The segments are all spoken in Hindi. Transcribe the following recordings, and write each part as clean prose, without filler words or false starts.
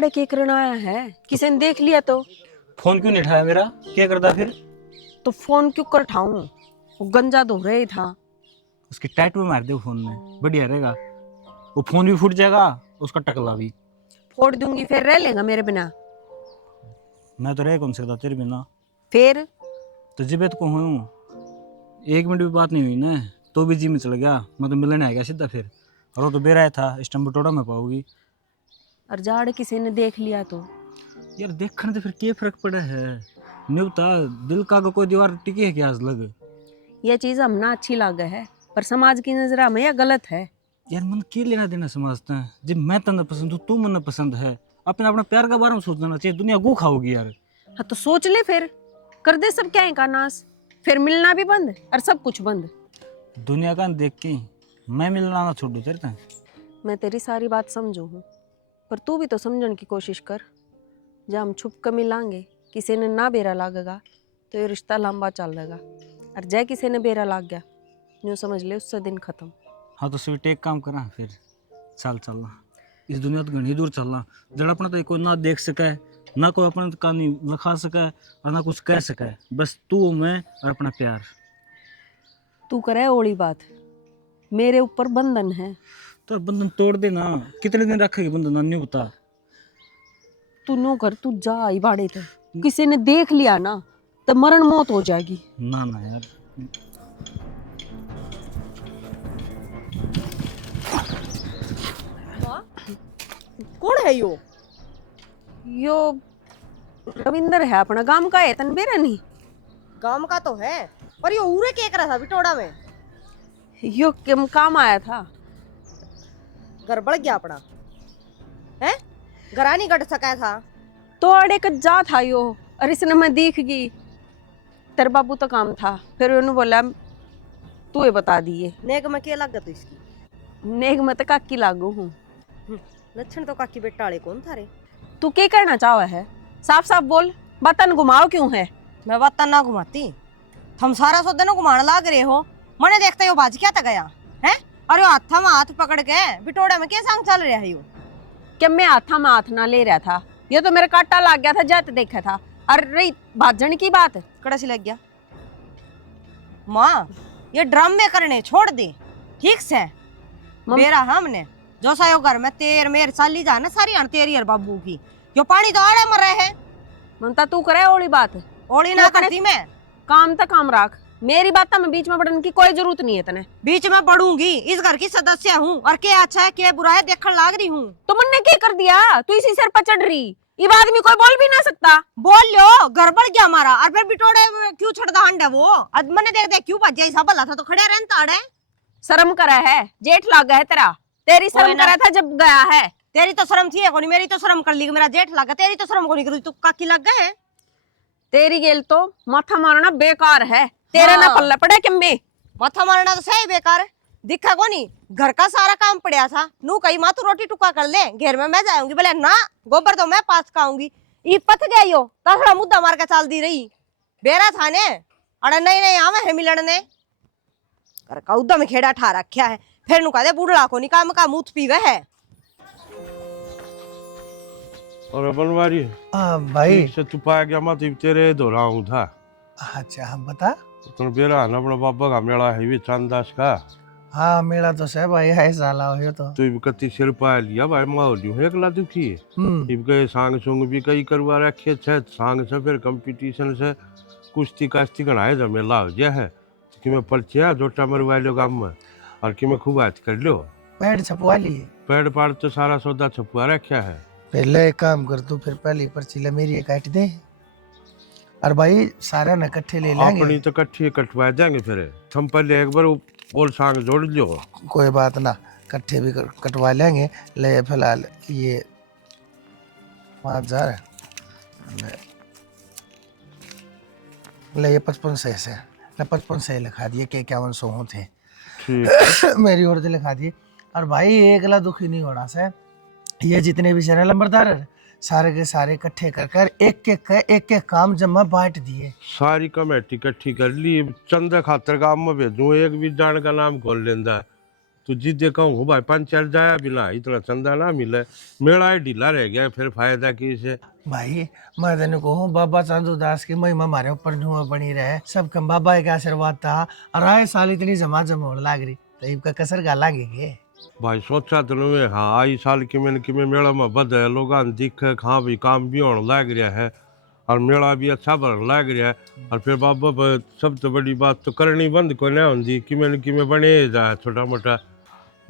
अड़े के करना आया है? किसी ने देख लिया तो? फोन क्यों नहीं उठाया मेरा? क्या करता फिर? तो फोन क्यों कर उठाऊं? वो गंजा धो रहे था। उसकी टैटू मार दे फोन में, बढ़िया रहेगा। वो फोन भी फूट जाएगा, उसका टकला भी। फोड़ दूंगी, फिर रह लेगा मेरे बिना? मैं तो रह कौन सकता तेरे बिना। फिर तो जिबेत को हूँ, 1 मिनट भी बात नहीं हुई ना तो भी जी में चल गया। मैं तो मिलने आ गया सीधा फिर। और वो तो बेरा था, इस टाइम बटोड़ा में पाओगी। और जाड़ किसी ने देख लिया तो? यार देखने तो फिर क्या फर्क पड़ा है? निवता दिल का कोई दीवार टिकी है क्या आज लग? ये चीज हम ना अच्छी लागे है, पर समाज की नजर में यह गलत है। यार मन क्या लेना देना समझता है? जब मैं तन्ने पसंद हूँ, तू मन पसंद है। अपने अपना प्यार का बारे में सोचना चाहिए। दुनिया गू खाओगी यार। हाँ तो सोच ले, फिर कर दे सब क्या का नाश। फिर मिलना भी बंद और सब कुछ बंद। दुनिया का देख के मैं मिलना ना छोड़ दूँ तेरे तक। मैं तेरी सारी बात समझू हूँ, पर तू भी तो समझने की कोशिश कर। जब हम छुप कर मिलांगे, किसी ने ना बेरा लागेगा तो ये रिश्ता लंबा चलेगा। और जय किसी ने बेरा लाग गया, यूँ समझ ले उससे दिन खत्म। हाँ तो स्वीट एक काम करा फिर, चलना इस दुनिया तो घनी दूर चलना। जड़ अपना तो कोई ना देख सके, ना कोई अपना कहानी लिखा सके और ना कुछ कह सके। बस तू मैं और अपना प्यार। तू करे ओली बात, मेरे ऊपर बंधन है। तो बंधन तोड़ देना। कितने दिन रखेगी बंधन? नहीं बता। तू नो कर, तू जा आई बाड़े थे। किसी ने देख लिया ना तो मरण मौत हो जाएगी। ना ना यार। कौन है यो? यो रविंदर है, अपना गांव का है। तन बेरा नहीं गांव का तो है, पर यो उरे के करा था बिटोड़ा में? यो किम काम आया था। घर बढ़ गया अपना है, घरा नहीं गट सका था तो अड़े का जा था यो। और इसने मैं देख गई, तेरे बाबू तो काम था। फिर उन्होंने बोला तू ये बता दिए। नेक में के लग गया तो इसकी? नेक मत काकी लागू हूँ। लक्षण तो काकी बेटाले कौन था रे? तू क्या करना चाहो है? साफ साफ बोल, बतन घुमाओ क्यों है? मैं बात ना घुमाती, थम सारा सौ दिन घुमाने लाग रहे हो। मने देखते हो बाज क्या था गया है? और यो हाथा में हाथ पकड़ के बिटोड़ा में क्या संग चल रहा है यो? क्या मैं हाथा में हाथ ना ले रहा था? ये तो मेरा काटा लग गया था, जत देखा था। और रही भाजन की बात, कड़ा सी लग गया। माँ ये ड्रम में करने छोड़ दे, ठीक से। मेरा हमने जो सा यो घर में तेर मेर चाली जा ना सारी हन तेरी और बाबू की, यो पानी तो आड़े मर रहे हैं। मनता तू करे ओली बात। ओली ना करती मैं। काम तक काम रख, मेरी बात में बीच में पड़ने की कोई जरूरत नहीं है तने। बीच में पढ़ूंगी, इस घर की सदस्य हूँ और क्या अच्छा है क्या बुरा है देखने लाग रही हूँ। तो मैंने क्या कर दिया? तू इसी सिर पर चढ़ रही। ये आदमी कोई बोल भी ना सकता। बोल लो, गड़बड़ गया हमारा। और फिर बिटोड़े क्यों छड़दा हंड है वो? आज मैंने देख देख क्यों भज्जा ऐसा भला था तो खड़े रहता अड़े। शर्म करा है, जेठ लागा है तेरा। तेरी शर्म करा था जब गया है। तेरी तो शर्म थी कोनी, मेरी तो शर्म कर ली। मेरा जेठ लगा, तेरी तो शर्म कोनी करी। तू काकी लग गए? तेरी गेल तो माथा मारना बेकार है। तेरा ना पल्ला पड़ा किम्बे। माथा मारना तो सही बेकार दिखा कोनी। घर का सारा काम पड़ा था, नू कही माँ तू रोटी टुका कर ले, घेर में मैं जाऊंगी। बोले ना, गोबर तो मैं पास खाऊंगी। ई पथ गई हो तड़ा मुद्दा मार के चाल दी रही। बेरा था ने अरे नहीं नहीं आवे है मिलन ने। घर का उद्दा में खेड़ा ठा रखा है। फिर नु कहदे बुढ़ला को निकाम का मुंह पीवे है। और बनवारी भाई से तू पाया गया मैं तेरे दोहरा हूँ था। अच्छा हम बता। तुम बेरा ना अपना बाबा का मेला है भी चांदास का। हाँ मेरा तो सब भाई है साला हो तो। तू कति सिर पाया लिया भाई माहौल यूं एकला दुखी। इब गए सांग सुंग भी कई करवा रखे छे। सांग से फिर कंपटीशन से कुश्ती काश्ती गणाए जब मेला हो गया है कि मैं पर्चिया जोटा मरवा लो गाँव में और कि मैं खूब आज कर लो। पेड़ छपवा लिए? पेड़ पाड़ तो सारा सौदा छपवा रखा है। पहले एक काम कर तू, फिर पहली पर्ची ले मेरी काट दे और भाई सारा न इकट्ठे ले लेंगे। अपनी तो कट्ठी कटवा देंगे फिर। थम पहले एक बार बोल सांग जोड़ लो। कोई बात ना, इकट्ठे भी कटवा लेंगे। ले फिलहाल ये 5000 ले, ये 5500 से ले, 5500 लिखा दिए के 5100 थे। मेरी ओर से लिखा दिए। और भाई एकला दुखी नहीं होना से, ये जितने भी चैनल नंबरदार है सारे के सारे इकट्ठे कर कर एक एक काम जमा बांट दिए। सारी कमेटी इकट्ठी कर ली। चंदे खातर गांव में भेजूं, एक भी जान का नाम खोल लेंदा। तू जिद्दे कहूँ भाई पंचायत जाया बिना इतना चंदा ना मिले, मेरा ही ढीला रह गया, फिर फायदा की से। भाई मैं तेन कहूँ बाबा चांदू दास की महिमा हमारे ऊपर धुआं बनी रहे, सबका बाबा एक आशीर्वाद था। और आए साल इतनी जमा होने लाग रही तो इनका कसर गा लागेंगे। भाई सोचा तो नहीं, हाँ आई साल कि मैंने मेला में बद है, लोग दिखे हाँ भाई काम भी होने लग रहा है और मेला भी अच्छा भरने लग रहा है। और फिर बाबा सब तो बड़ी बात तो करनी बंद को नहीं होती कि मैंने बने जाए छोटा मोटा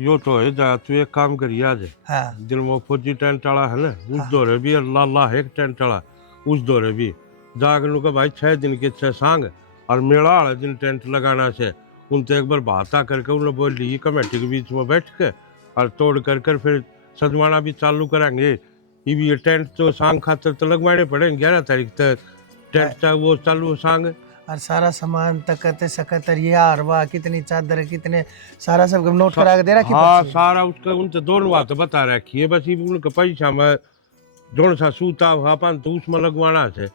यो तो है जा। तू एक काम करिए आज, हाँ दिल में फौजी टेंट वाला है ना उस दौरे भी लाला है एक टेंट वाला, उस दौरे भी जागनू का भाई 6 दिन के 6 सांग और मेला वाले दिन टेंट लगाना से उनसे एक बार बात करके उन्होंने बोल ली कमेटी के बीच में बैठ के और तोड़ कर फिर सजवाना भी चालू करेंगे। ये भी ये टेंट तो सांग खातर तो लगवाने पड़ेंगे 11 तारीख तक टेंट वो चालू सांग और सारा सामान तकत सकत और ये हारवा कितनी चादर कितने सारा सब नोट करा के दे रखी। हाँ सारा उसका उनसे दोनों बात बता रखी है, बस ये उनका पैसा में जोन सा सूता हुआ तो उसमें लगवाना है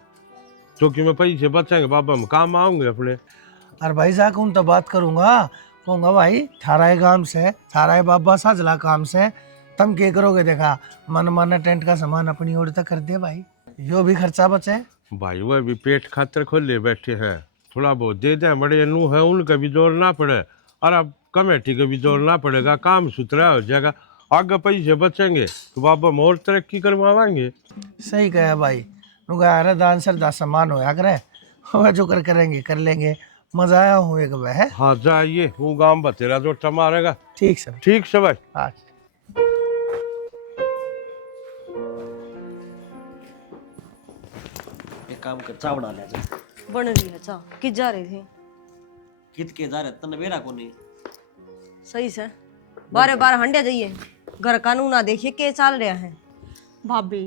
क्योंकि मैं पैसे बचेंगे बाबा में काम आऊंगे अपने। और भाई जाकर उन तो बात करूंगा, कहूँगा भाई थारा काम से थारा बाबा साजला काम से तुम क्या करोगे, देखा मन मन टेंट का सामान अपनी ओर तक कर दे भाई, यो भी खर्चा बचे। भाई वह भी पेट खातर खोले बैठे हैं, थोड़ा बहुत दे दें, बड़े नू है उनका भी जोर ना पड़े और अब कमेटी का भी जोर ना पड़ेगा, काम सुथरा हो जाएगा, आगे पैसे बचेंगे तो बाबा में और तरक्की करवाएंगे। सही कहा भाई, नुका अरे दान श्रद्धा सामान होया करे, वह जो कर करेंगे कर लेंगे, मजा आया हूँ एक है। हाँ जाइए वो गाँव बतेरा जोटा मारेगा। ठीक सर ठीक से भाई। हाँ एक काम कर चा बना ले जा। बन रही है चा कि जा रही थी कित के जा रहे तने बेरा को नहीं सही से 12 हंडे जाइए घर कानून ना देखिए के चल रहा है। भाभी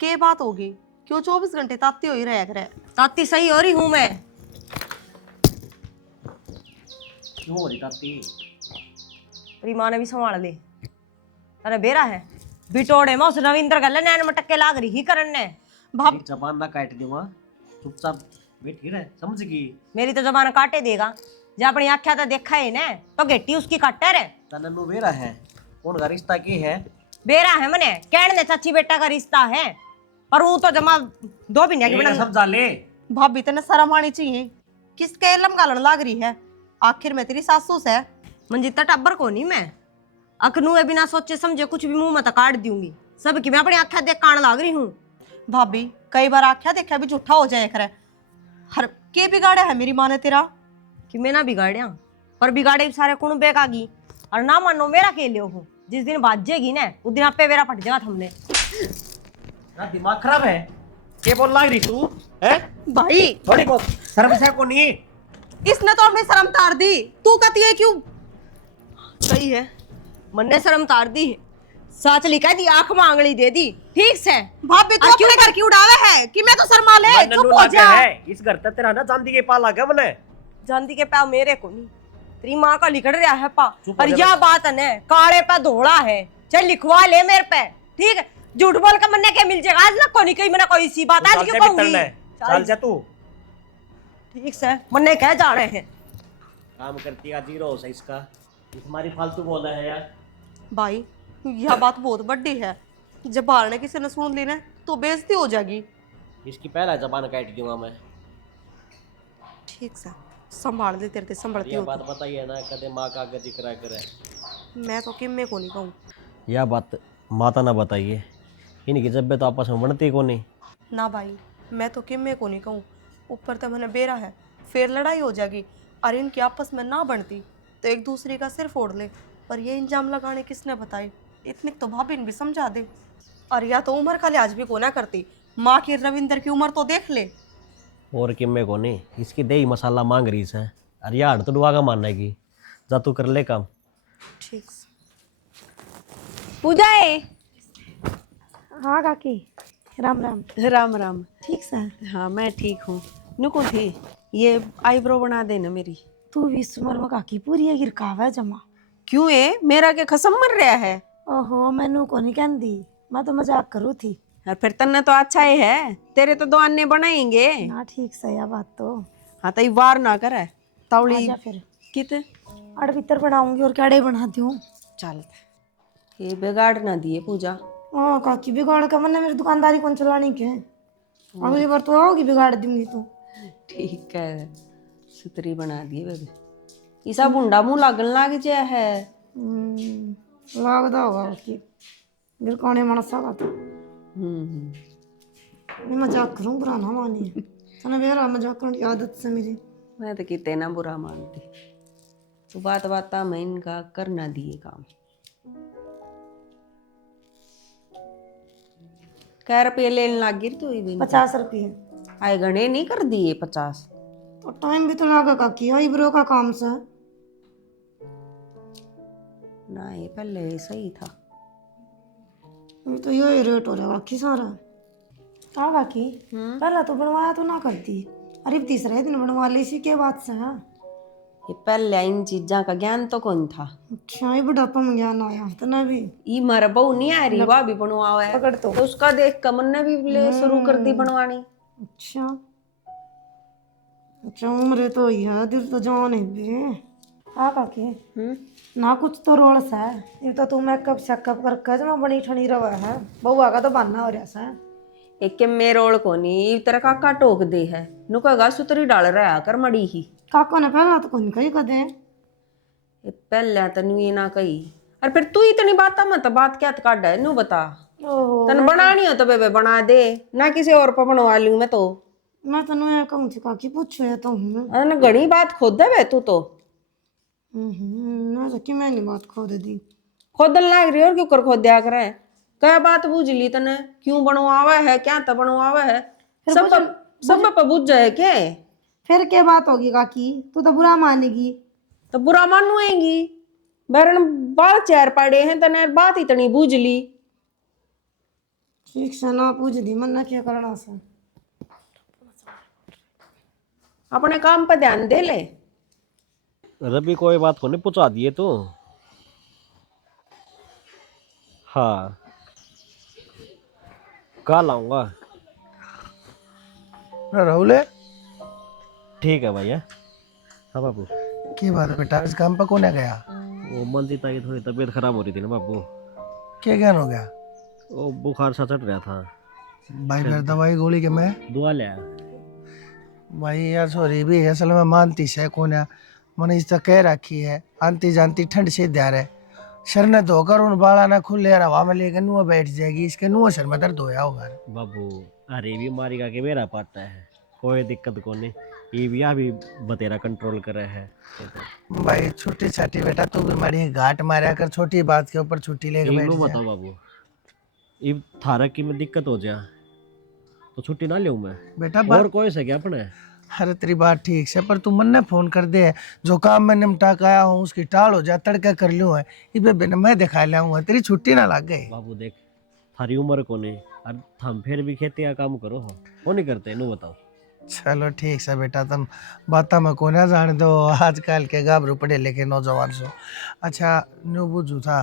के बात होगी, क्यों 24 घंटे ताती हो ही रहा करे। ताती सही हो रही हूँ मैं, क्यों हो रही ताती? तेरी माँ ने भी संभाल ले, अरे बेरा है बिटोड़े में उस रविंद्र गल नैन मटके लाग रही ही करने। भाभी जबान ना काट दूंगा, चुपचाप बैठ ही रहे, समझ गई? मेरी तो जबान काटे देगा, जो अपनी आख्या तो देखा है ने तो गेटी उसकी काटे रे। तने नु बेरा है, कौन का रिश्ता की है? बेरा है मने कहने ने चाची बेटा का रिश्ता है, पर वो तो जमा 2 महीने की बेटा बना। सब जाले भाभी तेने शर्म आनी चाहिए, किसके इलम गालन लाग रही है, आखिर में तेरी सासू से। मंजिता टब्बर को नहीं मैं अखनू है बिना सोचे समझे कुछ भी मुंह में तो काट दूंगी, सब की मैं अपनी आख्या देख कान लाग रही हूँ। भाभी कई बार आख्या देखा भी झूठा हो जाए करे, हर के बिगाड़ा है मेरी माँ ने तेरा। कि मैं ना बिगाड़िया पर बिगाड़े सारे कुण बेकागी और ना मानो मेरा के लियो हूँ, जिस दिन बाजेगी ना उस दिन आपे मेरा फट जाएगा हमने। ना दिमाग खराब है, के बोल लाग रही तू है? भाई थोड़ी बहुत शर्म से को नहीं, इसने तो अपनी शर्म तार दी, तू कहती है क्यों? सही है मन्ने शर्म तार दी, साच लिखा दी आंख में आंगली दे दी, ठीक से। भाभी तू अपने घर की उड़ावे है कि मैं तो शर्मा ले, भाई चुप नन्नू हो लागे जा। है इस घर तक तेरा ना चांदी के पा लागे मने। जानती के पैव मेरे को नहीं, तेरी माँ का लिखड़ रहा है पा। चुप हो और जा यह बात है ना काले पे धोड़ा है, चल लिखवा ले मेरे पे, ठीक है? झूठ बोल के मन्ने क्या मिल जाएगा, आज ना कोनी कहीं मैंने कोई सी बात आज क्यों कहूंगी। चल जा तू, ठीक से मन्ने कह जा रहे हैं काम करती है जीरो से इसका, तुम्हारी फालतू बोला है यार। भाई यह बात बहुत बड़ी है, जब बाहर ने किसी ने सुन ली ना तो बेइज्जती हो जाएगी। इसकी पहला जबान काट दूंगा मैं। ठीक से संभाल ले, तेरे से संभलती ये हो बात बताइए ना कदे माँ का आगे जिक्र करे। मैं तो किम्मे को नहीं कहूँ। यह बात माता ना बताइए, इनकी जब तो आपस में बनती को नहीं। ना भाई मैं तो किम्मे को नहीं कहूँ, ऊपर तो मैंने बेरा है, फिर लड़ाई हो जाएगी और इनकी आपस में ना बनती तो एक दूसरे का सिर फोड़ ले। पर ये इंजाम लगाने किसने बताई, इतनी तो भाभी ने भी समझा दे। और या तो उम्र का लिहाज भी को ना करती, माँ की रविंदर की उम्र तो देख ले। और किम्मे को नहीं, इसकी दही मसाला मांग रही है, अरे यार तो डुआ का मानने की, जा तू कर ले काम। ठीक पूजा है। हाँ काकी, राम राम। राम राम। ठीक सर। हाँ मैं ठीक हूँ। नुको थी ये आईब्रो बना देना मेरी। तू भी इस उम्र में काकी पूरी है गिरकावा है जमा। क्यों है मेरा के खसम मर रहा है। ओहो मैनू को नहीं कहती, मैं तो मजाक करू थी। और फिर तन्ने तो अच्छा ही है, तेरे तो 2 अन्य बनाएंगे ना ठीक सही है बात तो। हाँ तो वार ना करे तावड़ी आजा फिर कित अड़ भीतर बनाऊंगी और क्या बना दूँ। चल ये बिगाड़ ना दिए पूजा। हाँ काकी बिगाड़ का मैंने मेरी दुकानदारी कौन चलानी के अगली बार तो आओगी बिगाड़ दूंगी तू। ठीक है, सुतरी बना दिए बेबे। ईसा बुंडा मुंह लागन लाग जाए है। लागदा होगा उसकी मेरे कौन मनसा का तो मैं मजाक करूं बुरा ना मानिए तने बेरा मजाक करने की आदत से मेरी। मैं तो कितने ना बुरा मानती, तो बात बात में इनका करना दिए काम। कै रुपये लेने लग गिर तो 50 रुपये आए गणे नहीं कर दिए 50। तो टाइम भी तो लगा काकी आईब्रो का काम से। ना ये पहले सही था। ये तो ये रेट हो रहा काकी सारा। हाँ काकी पहला तो बनवाया तो ना करती अरे तीसरे दिन बनवा ली इसी के बाद से है। ये पहले इन चीजा का ज्ञान तो कौन था। अच्छा ये बुढ़ापा में ज्ञान आया इतना भी। ये मारा बहू नहीं आ रही, वह भी बनवावा है पकड़ तो उसका देख कमर ने भी ले शुरू कर दी बनवानी। अच्छा अच्छा उम्र तो ही है दिल तो जान है भी। हाँ काकी ना कुछ तो रोल्स है ये तो तू मेकअप शेकअप करके जो बनी ठनी रवा है बउआ का तो बहाना हो रहा है। एक के मेरे ओड़ को नहीं तेरा काका टोक दे है नु कहेगा सुतरी डाल रहा कर मड़ी ही। काका ने पहला तो कौन कही कदे ये पहले तो नी ना कही और फिर तू इतनी बात मत बात क्या काट है नु बता। तन बनानी हो तो बेबे बना दे ना किसी और पर बनवा लूं मैं तो। मैं तनु ये कहूं थी काकी पूछो ये तो हूं अन घड़ी बात खोद दे तू तो। ना सकी मैं नहीं बात खोद दी खोदन लाग रही और क्यों कर खोद दिया करे। क्या बात बूझ ली तने क्यों बनवावा है क्या तो बनवावा है सब पे बुझ जाए के। फिर क्या बात होगी काकी तू तो बुरा मानेगी। तो बुरा मानुएगी बरन बाल चार पड़े हैं तने बात इतनी बूझ ली। ठीक से ना पूछ दी मन ना क्या करना से अपने काम पर ध्यान दे ले। रवि कोई बात को नहीं पूछा दिए तो। हाँ कल आऊँगा। राहुल है ठीक है भैया। हाँ बाबू की बात है बेटा इस काम पर कौन है गया। वो मंजिता की थोड़ी तबीयत खराब हो रही थी ना बाबू। क्या ज्ञान हो गया वो बुखार सा चढ़ रहा था। भाई फिर दवाई गोली के मैं दुआ ले आया। भाई यार सॉरी भी असल में मानती से कौन है मैंने इस तक कह रखी है आंती जानती ठंड से द्यार है सर ने धोकर उन बाला ना खुले हवा में लेकर नुआ बैठ जाएगी इसके नुआ सर में दर्द होया होगा। बाबू अरे बीमारी का के मेरा पाता है कोई दिक्कत को नहीं ये भी अभी बतेरा कंट्रोल कर रहा है। भाई छोटी छाटी बेटा तू बीमारी घाट मारा कर छोटी बात के ऊपर छुट्टी लेकर बैठ जा। बताओ बाबू ये थारा की में दिक्कत हो जा तो छुट्टी ना लूँ मैं बेटा और कोई से क्या अपने। अरे तेरी बात ठीक से पर तू मन ने फोन कर दे जो काम मैं निपटा के आया हूँ उसकी टाल हो जा तड़का कर लूँ है ये बेबे ने मैं दिखा लिया हूँ तेरी छुट्टी ना लग गई। बाबू देख थारी उम्र को नहीं और हम फिर भी खेती का काम करो हो वो नहीं करते नु बताओ। चलो ठीक से बेटा तुम बाता में को ना जान दो आजकल के गाभरू पढ़े लिखे नौजवान सो। अच्छा न्यू बुझू था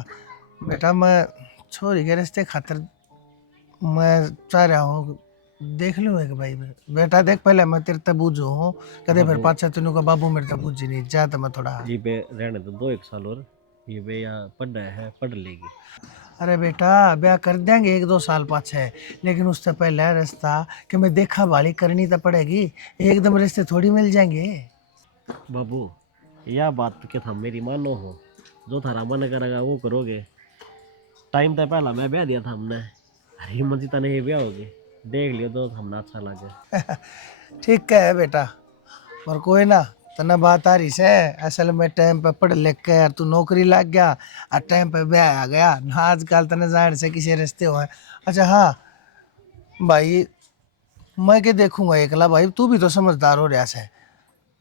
बेटा मैं छोरी के रिश्ते खातर मैं चाह रहा हूँ देख लूँ एक भाई बेटा देख पहले मैं तेरे तक बूझू हूँ कदे फिर पाछा तेनू का बाबू मेरे तक बूझी नहीं जा तो मैं थोड़ा ये पे रहने तो 2-1 साल और ये पे यहाँ पढ़ रहा है पढ़ लेगी। अरे बेटा ब्याह कर देंगे 1-2 साल पाछे लेकिन उससे पहले रास्ता कि मैं देखा भाली करनी तो पड़ेगी एकदम रिश्ते थोड़ी मिल जाएंगे। बाबू यह बात के था मेरी मानो हो जो थारा मन करेगा वो करोगे। टाइम तो पहला मैं ब्याह दिया था हमने अरे मंजिता ने ये ब्याह होगी देख लियो तो हमने अच्छा लगे। ठीक है बेटा पर कोई ना तना बात आ रही से असल में टाइम पे पढ़ लिख के यार तू नौकरी लग गया और टाइम पे ब्याह आ गया ना आजकल तने जाहिर से किसी रिश्ते हो। अच्छा हाँ भाई मैं क्या देखूंगा एकला भाई तू भी तो समझदार हो रहा है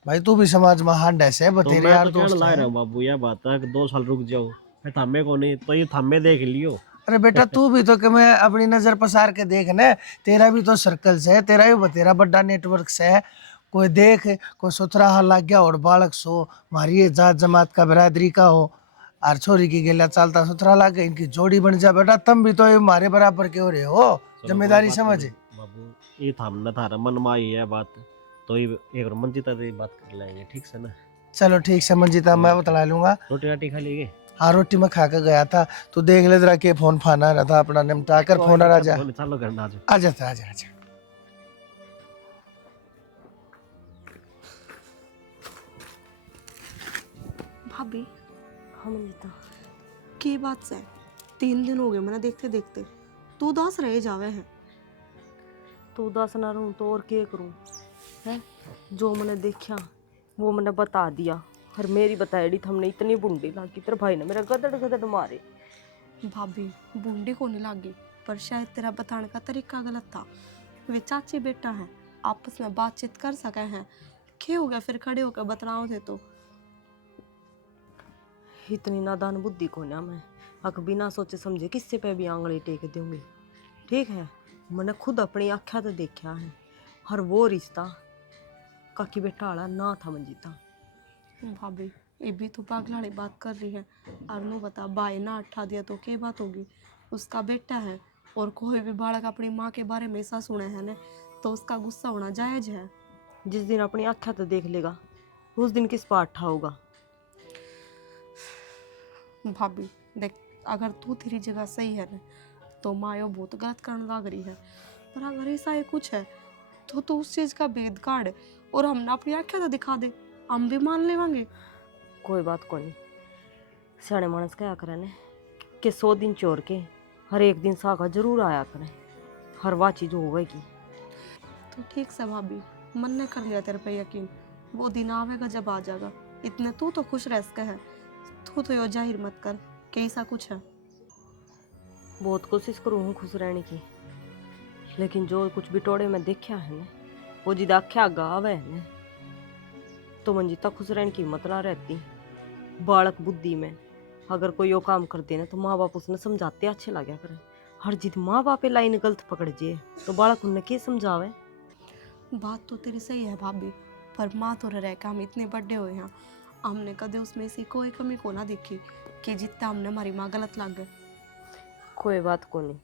भाई तू भी समाज में हाथ ऐसे बतेरे यार दोस्त ला रहा हूँ बाबू यह बात है कि 2 साल रुक जाओ मैं थामे को नहीं तो ये थामे देख लियो। अरे बेटा तू भी तो कि मैं अपनी नजर पसार के देख न तेरा भी तो सर्कल से तेरा भी बतेरा बड़ा नेटवर्क से कोई देख कोई सुथरा हाल लग गया और बालक सो हमारी ये जात जमात का बिरादरी का हो और छोरी की गेला चालता सुथरा लग गया इनकी जोड़ी बन जा बेटा तुम भी तो हमारे बराबर के हो रहे हो जिम्मेदारी समझ। बाबू ये थामना थारा मन में आई है बात तो ये एक मंजिता से बात कर लेंगे ठीक से ना। चलो ठीक से मंजिता मैं बतला लूंगा रोटी राटी खा लेंगे। हाँ रोटी में खा कर गया था, तो देख ले जरा के फोन फाना रहा था अपना निपटा कर फोन आ जा। चलो करना आज। आ जाता आ जा आ जा। भाभी हम जीता की बात से 3 दिन हो गए मैंने देखते देखते तू उदास रहे जावे है। तो उदास ना रहूं तो और क्या करूं है। जो मैंने देखा वो मैंने बता दिया, और मेरी बताएड़ी हमने इतनी बुंडी लागी तेरे भाई ने मेरा गदड़ गदड़ मारे। भाभी बूंदी को नहीं लागी, पर शायद तेरा बताने का तरीका गलत था। वे चाची बेटा हैं, आपस में बातचीत कर सके हैं, क्या हो गया फिर खड़े होकर बतलाओ थे तो। इतनी नादान बुद्धि को ना मैं अक बिना सोचे समझे किससे पे भी आंगली टेक दूंगी। ठीक है, मैंने खुद अपनी आँखा तो देखा है, और वो रिश्ता काकी बेटा वाला ना था मंजीता। भाभी ये भी तो पागलाड़ी बात कर रही है। अरनू बता भाई ना अट्ठा दिया तो क्या बात होगी, उसका बेटा है, और कोई भी बालक अपनी माँ के बारे में ऐसा सुने है ना तो उसका गुस्सा होना जायज है। जिस दिन अपनी आँखा तो देख लेगा उस दिन किस पर अट्ठा होगा। भाभी देख, अगर तू तेरी जगह सही है ना तो मायो बहुत गलत करने लग रही है, पर अगर ऐसा ही कुछ है तो तू उस चीज का भेद काढ़ और हम ना अपनी आँखें तो दिखा दे, हम भी मान लेवांगे। कोई बात को नहीं, सियाने मानस क्या करे ने कि 100 दिन चोर के हर एक दिन सागा जरूर आया करे, हर वाह चीज होगी। तो ठीक से भाभी, मन ने कर लिया तेरे पे यकीन, वो दिन आवेगा जब आ जाएगा। इतने तू तो खुश रह सके है, तू तो यो जाहिर मत कर कि ऐसा कुछ है। बहुत कोशिश करूँ हूँ खुश रहने की, लेकिन जो कुछ बिटोड़े में देखा है ना वो जिद आख्या गाव है ना तो मंजिता खुश रहने की हिम्मत ना रहती। बालक बुद्धि में अगर कोई यो काम कर दे ना तो माँ बाप उसने समझाते अच्छे लगे करे, हर जिद माँ बाप लाइन गलत पकड़ जे तो बालक उन्हें क्या समझावे। बात तो तेरी सही है भाभी, पर माँ तो रह के हम इतने बड़े हुए हैं, हमने कदे उसमें से कोई कमी को ना देखी कि जितना हमने हमारी माँ गलत लग गए। कोई बात को नहीं,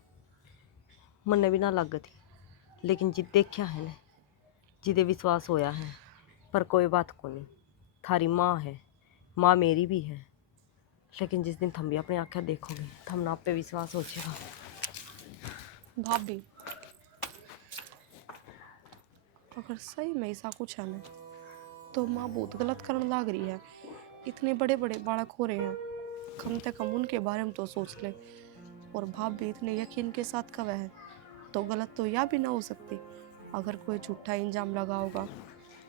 मन भी ना लग थी, लेकिन जिद देखा है ना जिदे विश्वास होया है। पर कोई बात को नहीं, थारी माँ है, माँ मेरी भी है, लेकिन जिस दिन थम भी अपनी आँखें देखोगे तो हम आप पे विश्वास हो जाएगा। भाभी अगर सही में ऐसा कुछ है ना तो माँ बहुत गलत करने लग रही है। इतने बड़े बड़े बालक हो रहे हैं, कम से कम उनके बारे में तो सोच ले। और भाभी इतने यकीन के साथ कवे है तो गलत तो यह भी ना हो सकती। अगर कोई झूठा इंजाम लगा होगा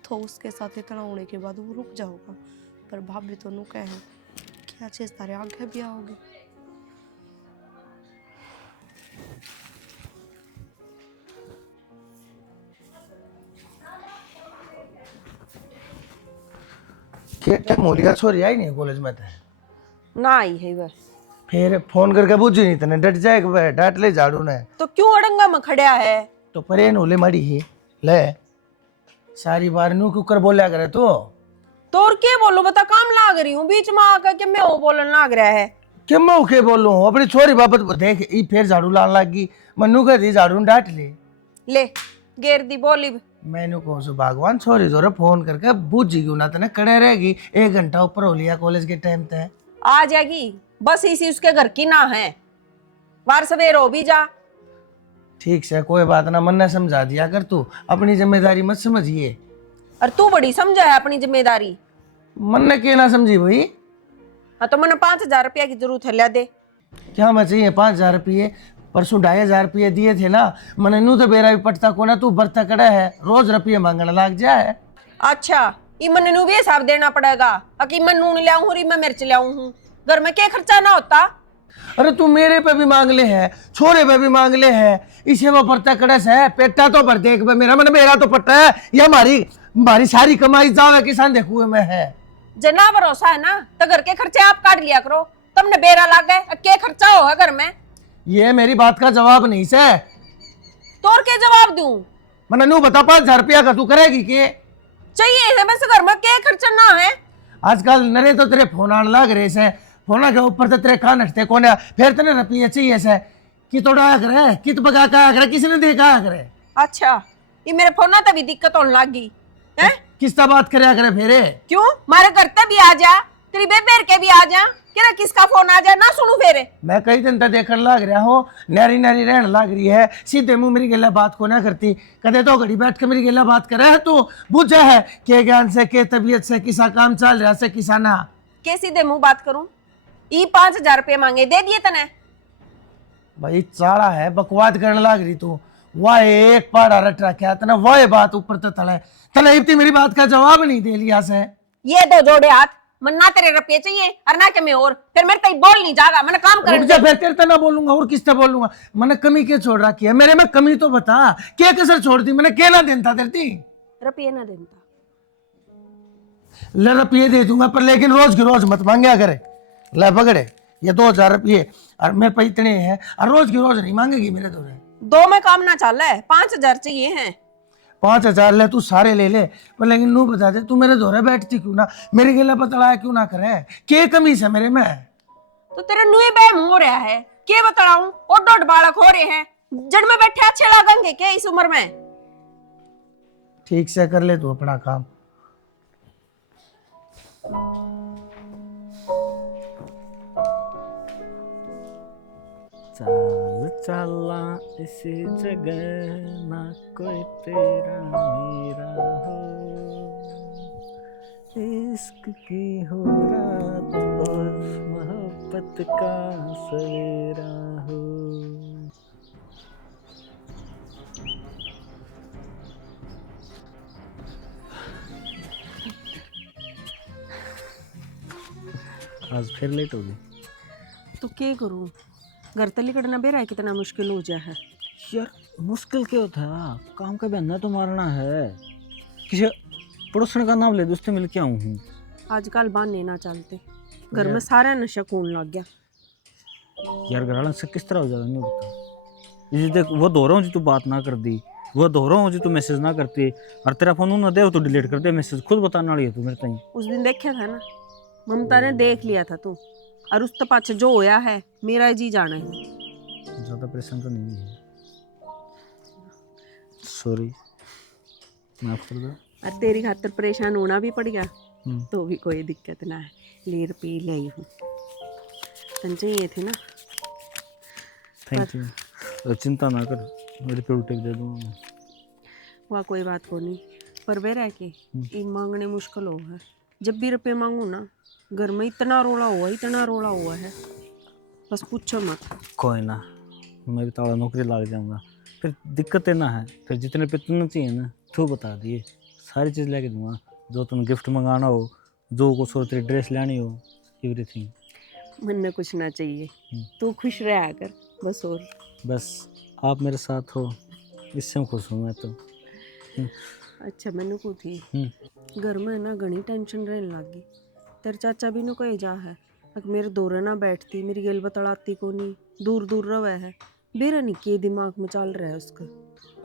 तो उसके साथ इतना होने के बाद वो रुक जाओगा, पर भाभी तो नु कहे हैं क्या चीज़ तारे आगे भी आओगे। क्या मोलिका छोरी आई नहीं कॉलेज में थे ना आई है वह फिर फोन करके पूछी नहीं तने डट जाए कि डांट ले झाड़ू ने तो क्यों अड़ंगा में खड़या है। तो परेन होले मड़ी ही ले सारी बार नू कुकर बोलिया करे तो और क्या बोलूं, बता काम लाग रही हूँ बीच में आकर के मैं वो बोलने लाग रहा है। कि मैं ओके बोलूं अपनी छोरी बाबत देख ई फिर झाड़ू लान लगी मन्नू कह दी झाड़ू डांट ले गेर दी बोली। मैंने कौन सो भगवान छोरी जोरे फोन करके बूझी क्यों ना तने कड़े रहेगी 1 घंटा ऊपर हो लिया कॉलेज के टाइम पे आ जाएगी, बस इसी उसके घर की ना है, बार सवेर हो भी जा। ठीक से कोई बात ना मन ने समझा दिया कर तू अपनी जिम्मेदारी मत समझिए। और तू बड़ी समझा है अपनी जिम्मेदारी। मन ने क्या ना समझी भाई। हाँ तो मैंने 5,000 रुपया की जरूरत है, ले दे। क्या मैं चाहिए 5,000 रुपये, परसों 2,500 रुपये दिए थे ना मैंने नू तो बेरा भी पटता को ना तू बरता कड़ा है रोज रुपये मांगने लग जाए। अच्छा ई मन नू भी हिसाब देना पड़ेगा, अकी मैं नून ले आऊं मैं मिर्च ले आऊं, घर में क्या खर्चा ना होता। अरे तू मेरे पे भी मांग ले है छोरे पे भी मांग ले है, इसे वो बरता कड़स है पेटा तो भर देख मेरा मन मेरा तो पट्टा है या हमारी सारी कमाई जावे किसान देखुए में है। जना भरोसा है ना तो घर के खर्चे आप काट लिया करो, तुमने बेरा ला गए क्या खर्चा होगा घर में। ये मेरी बात का जवाब नहीं से तो और क्या जवाब दूं। मैंने नू बता 5,000 रुपया का तू करेगी के चाहिए है वैसे घर में क्या खर्चा ना है। आजकल नरे तो तेरे फोन आने लग रहे से फोना के ऊपर तो तेरे कान हटते कोने फिर तेरे रुपये चाहिए से कि तो डाया करे कि तो बगा का करे किसी ने देखा करे। अच्छा ये मेरे फोन ना तभी दिक्कत होने लगी है। किसका बात करे करे फिर क्यों मारे घर तक भी आ जा, तेरी बेबेर के भी आ जा। कि किसका फोन आ जाए ना सुनू फेरे। मैं कई दिन तक देखकर लाग रहा हूँ, नारी नारी रहने लाग रही है, सीधे मुंह मेरी गला बात को ना करती, कदे तो घड़ी बैठ के मेरी गला बात करे है तू, बुझा है के ज्ञान से, के तबीयत से, किसा काम चल रहा से, किसा ना। के सीधे मुंह बात करूं? ई 5,000 रुपये मांगे, दे दिए तने। भाई चाड़ा है, बकवाद करने लाग रही तू, वाह एक पाड़ा रट रखा तना, वाह बात ऊपर तो तले तले, इतनी मेरी बात का जवाब नहीं दे लिया से। ये दो जोड़े हाथ, मन ना तेरे रुपये चाहिए और ना के मैं, और फिर मेरे तक बोल नहीं जागा, मैंने काम करने रुक जा, फिर तेरे तो ना बोलूंगा और किससे बोलूंगा। मैंने कमी क्या छोड़ रखी है मेरे में, कमी तो बता, क्या कसर छोड़ दी मैंने, क्या ना देता तेरी। रुपये ना देता ले रुपये दे दूंगा, पर लेकिन रोज की रोज मत मांगे करे, ले पकड़े ये 2,000 रुपये और मेरे पे इतने हैं, और रोज की रोज नहीं मांगेगी मेरे तो। दो में काम ना चल रहा है, 5,000 चाहिए हैं। 5,000 ले तू सारे ले ले, पर लेकिन नू बता दे तू मेरे दोरे बैठती क्यों ना, मेरे गला पतला क्यों ना करे, के कमी से मेरे में। तो तेरे नुए बहम हो रहा है, के बताऊं, और डोड बालक हो रहे हैं, जड़ में बैठे अच्छे लगेंगे क्या इस उम्र में? ठीक से कर ले तू अपना काम। चल चला इसी जगह ना कोई तेरा मेरा हो, इश्क की हो रात और मोहब्बत का सवेरा हो। आज फिर लेट हो गई। तो क्या करूं, घर तली कड़ना बेरा है, कितना मुश्किल हो जाए है। यार मुश्किल क्या होता है, काम का बहाना तो मारना है, किसी पड़ोसन का नाम ले दो, उससे मिल के आऊँ हूँ। आजकल बहाने ना चलते, घर में सारा नशा कून लग गया। यार घराला से किस तरह हो जाएगा नहीं बता। ये देख वो दो रहा हूँ जी, तू बात ना कर दी, वो दो रहा हूँ जी, तू मैसेज ना करती, और तेरा फोन ना दे तो डिलीट कर दे मैसेज, खुद बताने वाली है तू मेरे ताई। उस दिन देखा था ना, ममता ने देख लिया था तू, और उस तो पाछे जो होया है मेरा जी जाना है। ज़्यादा परेशान तो नहीं है, सॉरी, माफ कर दो। और तेरी खातर परेशान होना भी पड़ गया तो भी कोई दिक्कत ना है, ले रुपये ले आई हूँ, तंजे ये थे ना। थैंक यू, चिंता ना कर, मेरे पे उल्टे दे दूँगा मैं। वहाँ कोई बात को नहीं, पर वे रह के ये मांगने मुश्किल हो है। जब भी रुपये मांगू ना, घर में इतना रोला हुआ है, बस पूछो मत। कोई ना, मैं भी ताड़ा नौकरी लग जाऊंगा, फिर दिक्कत है ना है, फिर जितने पे तुमने चाहिए ना तू बता दिए, सारी चीज़ लेके दूंगा, जो तुम गिफ्ट मंगाना हो, जो कुछ हो, तेरी ड्रेस लेनी हो, एवरीथिंग। मन में कुछ ना चाहिए, तू खुश रहा कर बस, और बस आप मेरे साथ हो, इससे खुश हूँ मैं तो। अच्छा मैंने को थी घर में ना घनी टेंशन रहने लग गई। तेरे चाचा भी न कहे जा है, मेरे दौरे ना बैठती, मेरी गल बतलाती को नहीं, दूर दूर रवे है, बेरा नहीं के दिमाग में चल रहा है उसका।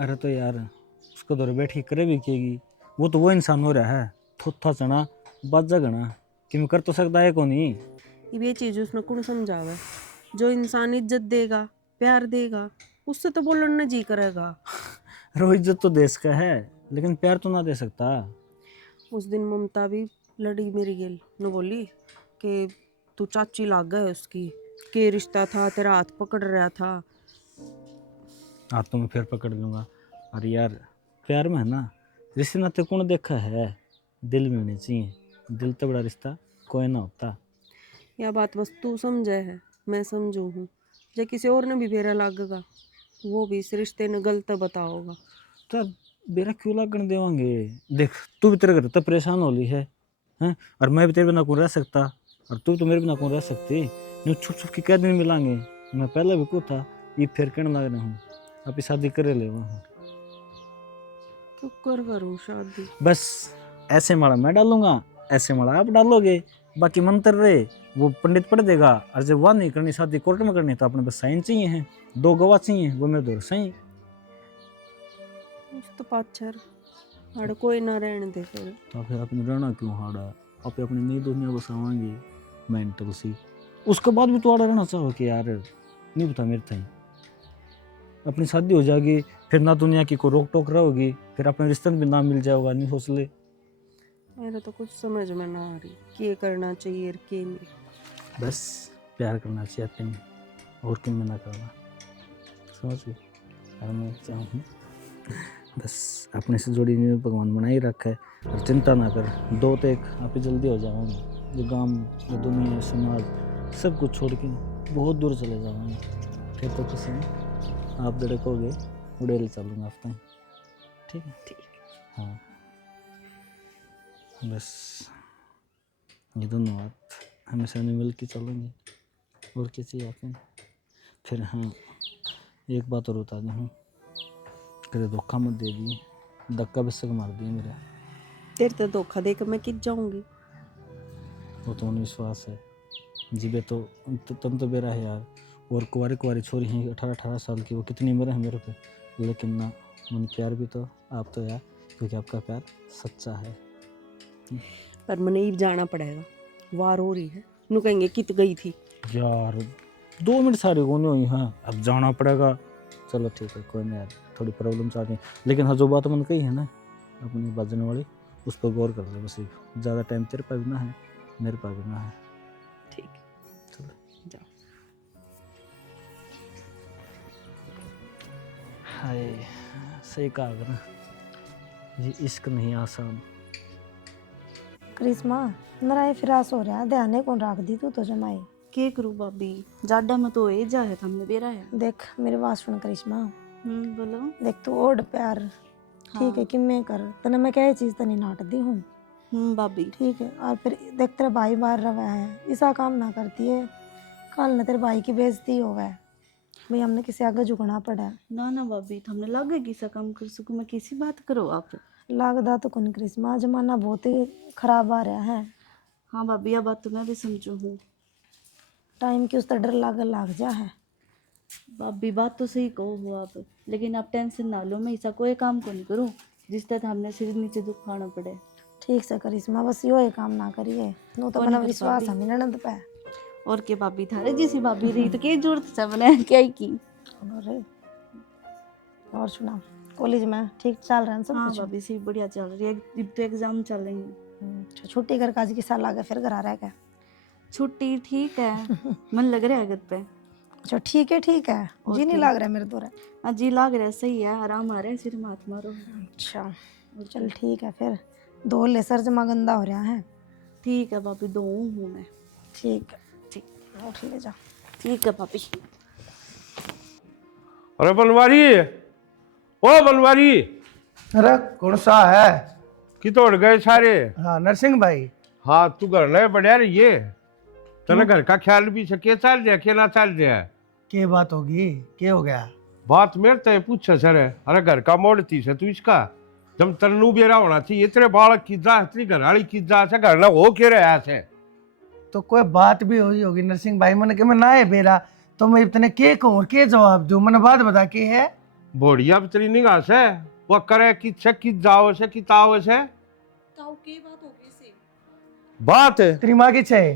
अरे तो यार उसको दौरे बैठ के करे भी केगी, वो तो वो इंसान हो रहा है, थोथा चना बाजा गना कि मैं कर तो सकता है को नहीं। ये चीज़ उसने कौन समझावे, जो इंसान इज्जत देगा, प्यार देगा, उससे तो बोलने न जी करेगा। रो इज्जत तो देश का है, लेकिन प्यार तो ना दे सकता। उस दिन ममता भी लड़ी मेरी गेल न, बोली कि तू चाची लाग गए उसकी, के रिश्ता था, तेरा हाथ पकड़ रहा था। हाथ तो मैं फिर पकड़ लूँगा। अरे यार प्यार में है ना, रिश्ते नाते कौन देखा है, दिल में होने चाहिए, दिल तो बड़ा रिश्ता कोई ना होता। यह बात बस तू समझे है, मैं समझू हूँ, जब किसी और ने भी बेरा लागेगा, वो भी इस रिश्ते ने गलत बताओगा। तो बेरा क्यों लागण देवांगे, देख तू भी तेरे घर तो परेशान हो ली है, हैं, और मैं भी तेरे बिना कौन रह सकता, और तू तो मेरे बिना कौन रह सकती। यूँ छुप छुप के क्या दिन मिलांगे, मैं पहले भी को था, ये फिर कहने लग रहा हूँ अभी शादी करे ले वहाँ। क्यों करूँ शादी, बस ऐसे माड़ा मैं डालूंगा, ऐसे माड़ा आप डालोगे, बाकी मंत्र रहे वो पंडित पढ़ देगा, और जब वह नहीं करनी शादी कोर्ट में करनी तो अपने बस साइन चाहिए हैं, 2 गवाह चाहिए, वो मेरे दो सही। तो पाछर हाड़ कोई ना रहने दे फिर। तो फिर अपने रहना क्यों हाड़ा, आप अपनी नई दुनिया बसावांगे मेंटल सी, उसके बाद भी तो आड़ा रहना चाहो कि यार नहीं बता मेरे ताई, अपनी शादी हो जाएगी, फिर ना दुनिया की कोई रोक टोक रहोगी, फिर अपने रिश्ते में भी नाम मिल जाएगा, नहीं हौसले। मेरे तो कुछ समझ में ना आ रही, क्या करना चाहिए और क्या नहीं। बस प्यार करना चाहिए अपने, और क्यों मना करना, समझ गए। और मैं चाहूँ बस अपने से जुड़ी हुई भगवान बना ही रखा है, और चिंता ना कर, 2 तो एक आप ही जल्दी हो जाऊँगा। ये गांव, ये दुनिया, समाज सब कुछ छोड़ के बहुत दूर चले जाऊँगा। फिर तो किसी में आप धड़कोगे, उड़ेल चलूँगा अपने, ठीक है। ठीक। हाँ बस ये दोनों बात हमेशा नहीं मिल के चलेंगे, और क्या चाहिए आपने। फिर हाँ एक बात और बता दूँ, कभी धोखा मत दे दिए, धक्का बिस्सक मार दिए मेरा। तेरे तो धोखा देकर मैं कित जाऊंगी। वो तो उन्हें विश्वास है जीबे तो तुम तो बेरा है यार, और कुंवारी कुंवारी छोरी हैं 18-18 साल की, वो कितनी उम्र है मेरे पे, लेकिन ना मन प्यार भी तो आप तो यार, क्योंकि आपका प्यार सच्चा है। पर मने ही जाना पड़ेगा, वार हो रही है, नू कहेंगे कित गई थी। यार 2 मिनट सारी होनी हुई, हाँ अब जाना पड़ेगा। चलो ठीक है, कोई नहीं यार, थोड़ी प्रॉब्लम चाहती है, लेकिन हाँ जो बात मन कही है ना अपनी बजने वाली, उस पर गौर कर ले बस। ज़्यादा टाइम तेरे पास भी ना है, मेरे पास भी ना है। ठीक, चलो जाओ। हाय सही कहा अगर ना, ये इश्क नहीं आसान। करिश्मा नराय फिरास हो रहा है, ध्यान कौन रख दी तू तो जमाई। के करूँ भाभी, जाडा में तो ए जा है हमने बेरा है। देख मेरी बात सुन करिश्मा, बोलो। देख तू ओढ़ प्यार ठीक है कि मैं कर तने मैं क्या चीज तनी नाट दी हूँ, भाभी ठीक है। और फिर देख तेरा भाई बाहर रवा है, ऐसा काम ना करती है, कल न तेरे भाई की बेइज्जती हो गए भाई, हमने किसी आगे झुकना पड़ा। ना ना भाभी, हमने लगे किसा काम कर सकूँ, मैं किसी बात करो आप। लागदा तो कौन करिश्मा, जमाना बहुत ही खराब आ रहा है। हाँ भाभी, यह बात तो मैं भी समझू हूँ। टाइम की उस तरह डर लाग जा है। भाभी बात तो सही कहो हो आप, लेकिन आप टेंशन ना लो, मैं ऐसा कोई काम को नहीं करूँ जिस तरह हमने सिर नीचे दुखाना पड़े। ठीक से करिश्मा, बस यो ही काम ना करिए, नो तो कौन बना कर विश्वास भाभी? है ननद पे। और के भाभी थारे जैसी भाभी रही तो क्या जरूरत है बने क्या ही की। अरे और सुना, कॉलेज में ठीक चल रहा है सब हाँ कुछ? भाभी सही बढ़िया चल रही है, अब तो एग्जाम चलेंगे। अच्छा, छुट्टी कर काज की साल आ गया फिर घर आ रहा है क्या? छुट्टी ठीक है, मन लग रहा है घर पे। अच्छा ठीक है जी, नहीं ओके। लग रहा है मेरे तो। हाँ जी लग रहा है, सही है, आराम आ रहा है, सिर मात मारो। अच्छा चल ठीक है, फिर दो ले सर जमा गंदा हो रहा है। ठीक है भाभी, दो हूँ मैं। ठीक है, ठीक उठ ले जा। ठीक है भाभी। अरे बनवारी, ओ बनवारी, अरे कौन सा है? कि तोड़ गए सारे। हाँ नरसिंह भाई। हाँ तू घर नहीं बढ़िया रही है, तने घर का ख्याल भी सके चल रहा के ना चल रहा है। क्या बात होगी, क्या हो गया? बात मेरे तो पूछे सर है, अरे घर का मोड़ थी से तू इसका, जब तन्नू बेरा होना चाहिए, तेरे बालक की जा, तेरी घरवाली की जा से घर ना हो के रहा है। तो कोई बात भी हुई होगी नरसिंह भाई, मैंने कहा मैं ना है बेरा, तो मैं इतने के कहूँ के जवाब दूँ, मैंने बात बता के है। बढ़िया तेरी निगाह से वो करे कि की जाओ से कि ताओ से ताऊ की बात होगी सी, बात है। तेरी माँ की छे?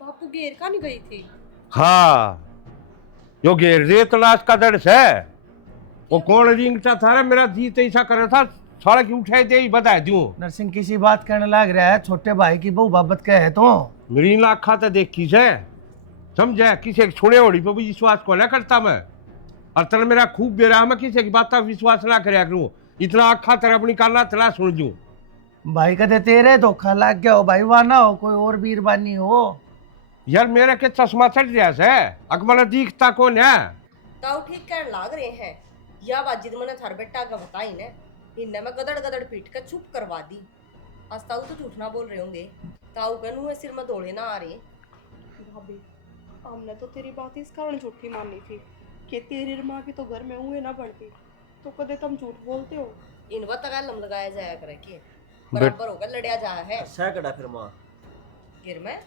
बापू घेर का नहीं गई थी। हाँ यो घेर दे तलाश का दर्द है, वो कौन रिंगता था रे, मेरा जीत ऐसा कर रहा था, साला की उठाई दे ही बता दूं। नरसिंह किसी बात करने लग रहा है, छोटे भाई की बहू बाबत का है तो। मेरी ना अखा तो देखी से समझे, किसी के छोड़े होड़ी पे भी विश्वास को ना करता मैं, और तेरा मेरा खूब बेरा, मैं किसी की बात का विश्वास ना करया करूं, इतना अखा तेरा अपनी काला तला सुन जूं। भाई कहते तेरे धोखा लग गया हो भाई, वह ना हो कोई और बीरबानी हो। यार मेरे के चश्मा चढ़ रहा से, अकमल दिखता कौन है? ताऊ ठीक कहने लाग रहे हैं, या बात जिद मैंने थार बेटा का बताई ने, इनने मैं गदड़ गदड़ पीट कर चुप करवा दी। आज ताऊ तो झूठ ना बोल रहे होंगे, ताऊ कहनू है सिर में दौड़े ना आ रहे। भाभी हमने तो तेरी बात इस कारण झूठी मानी थी कि तेरी माँ की तो घर में हुए ना बढ़ती, तो कदे तुम झूठ बोलते हो। इन वक्त लम लगाया जाया करे के बराबर होकर लड़या जा है। सैकड़ा फिर माँ गिर में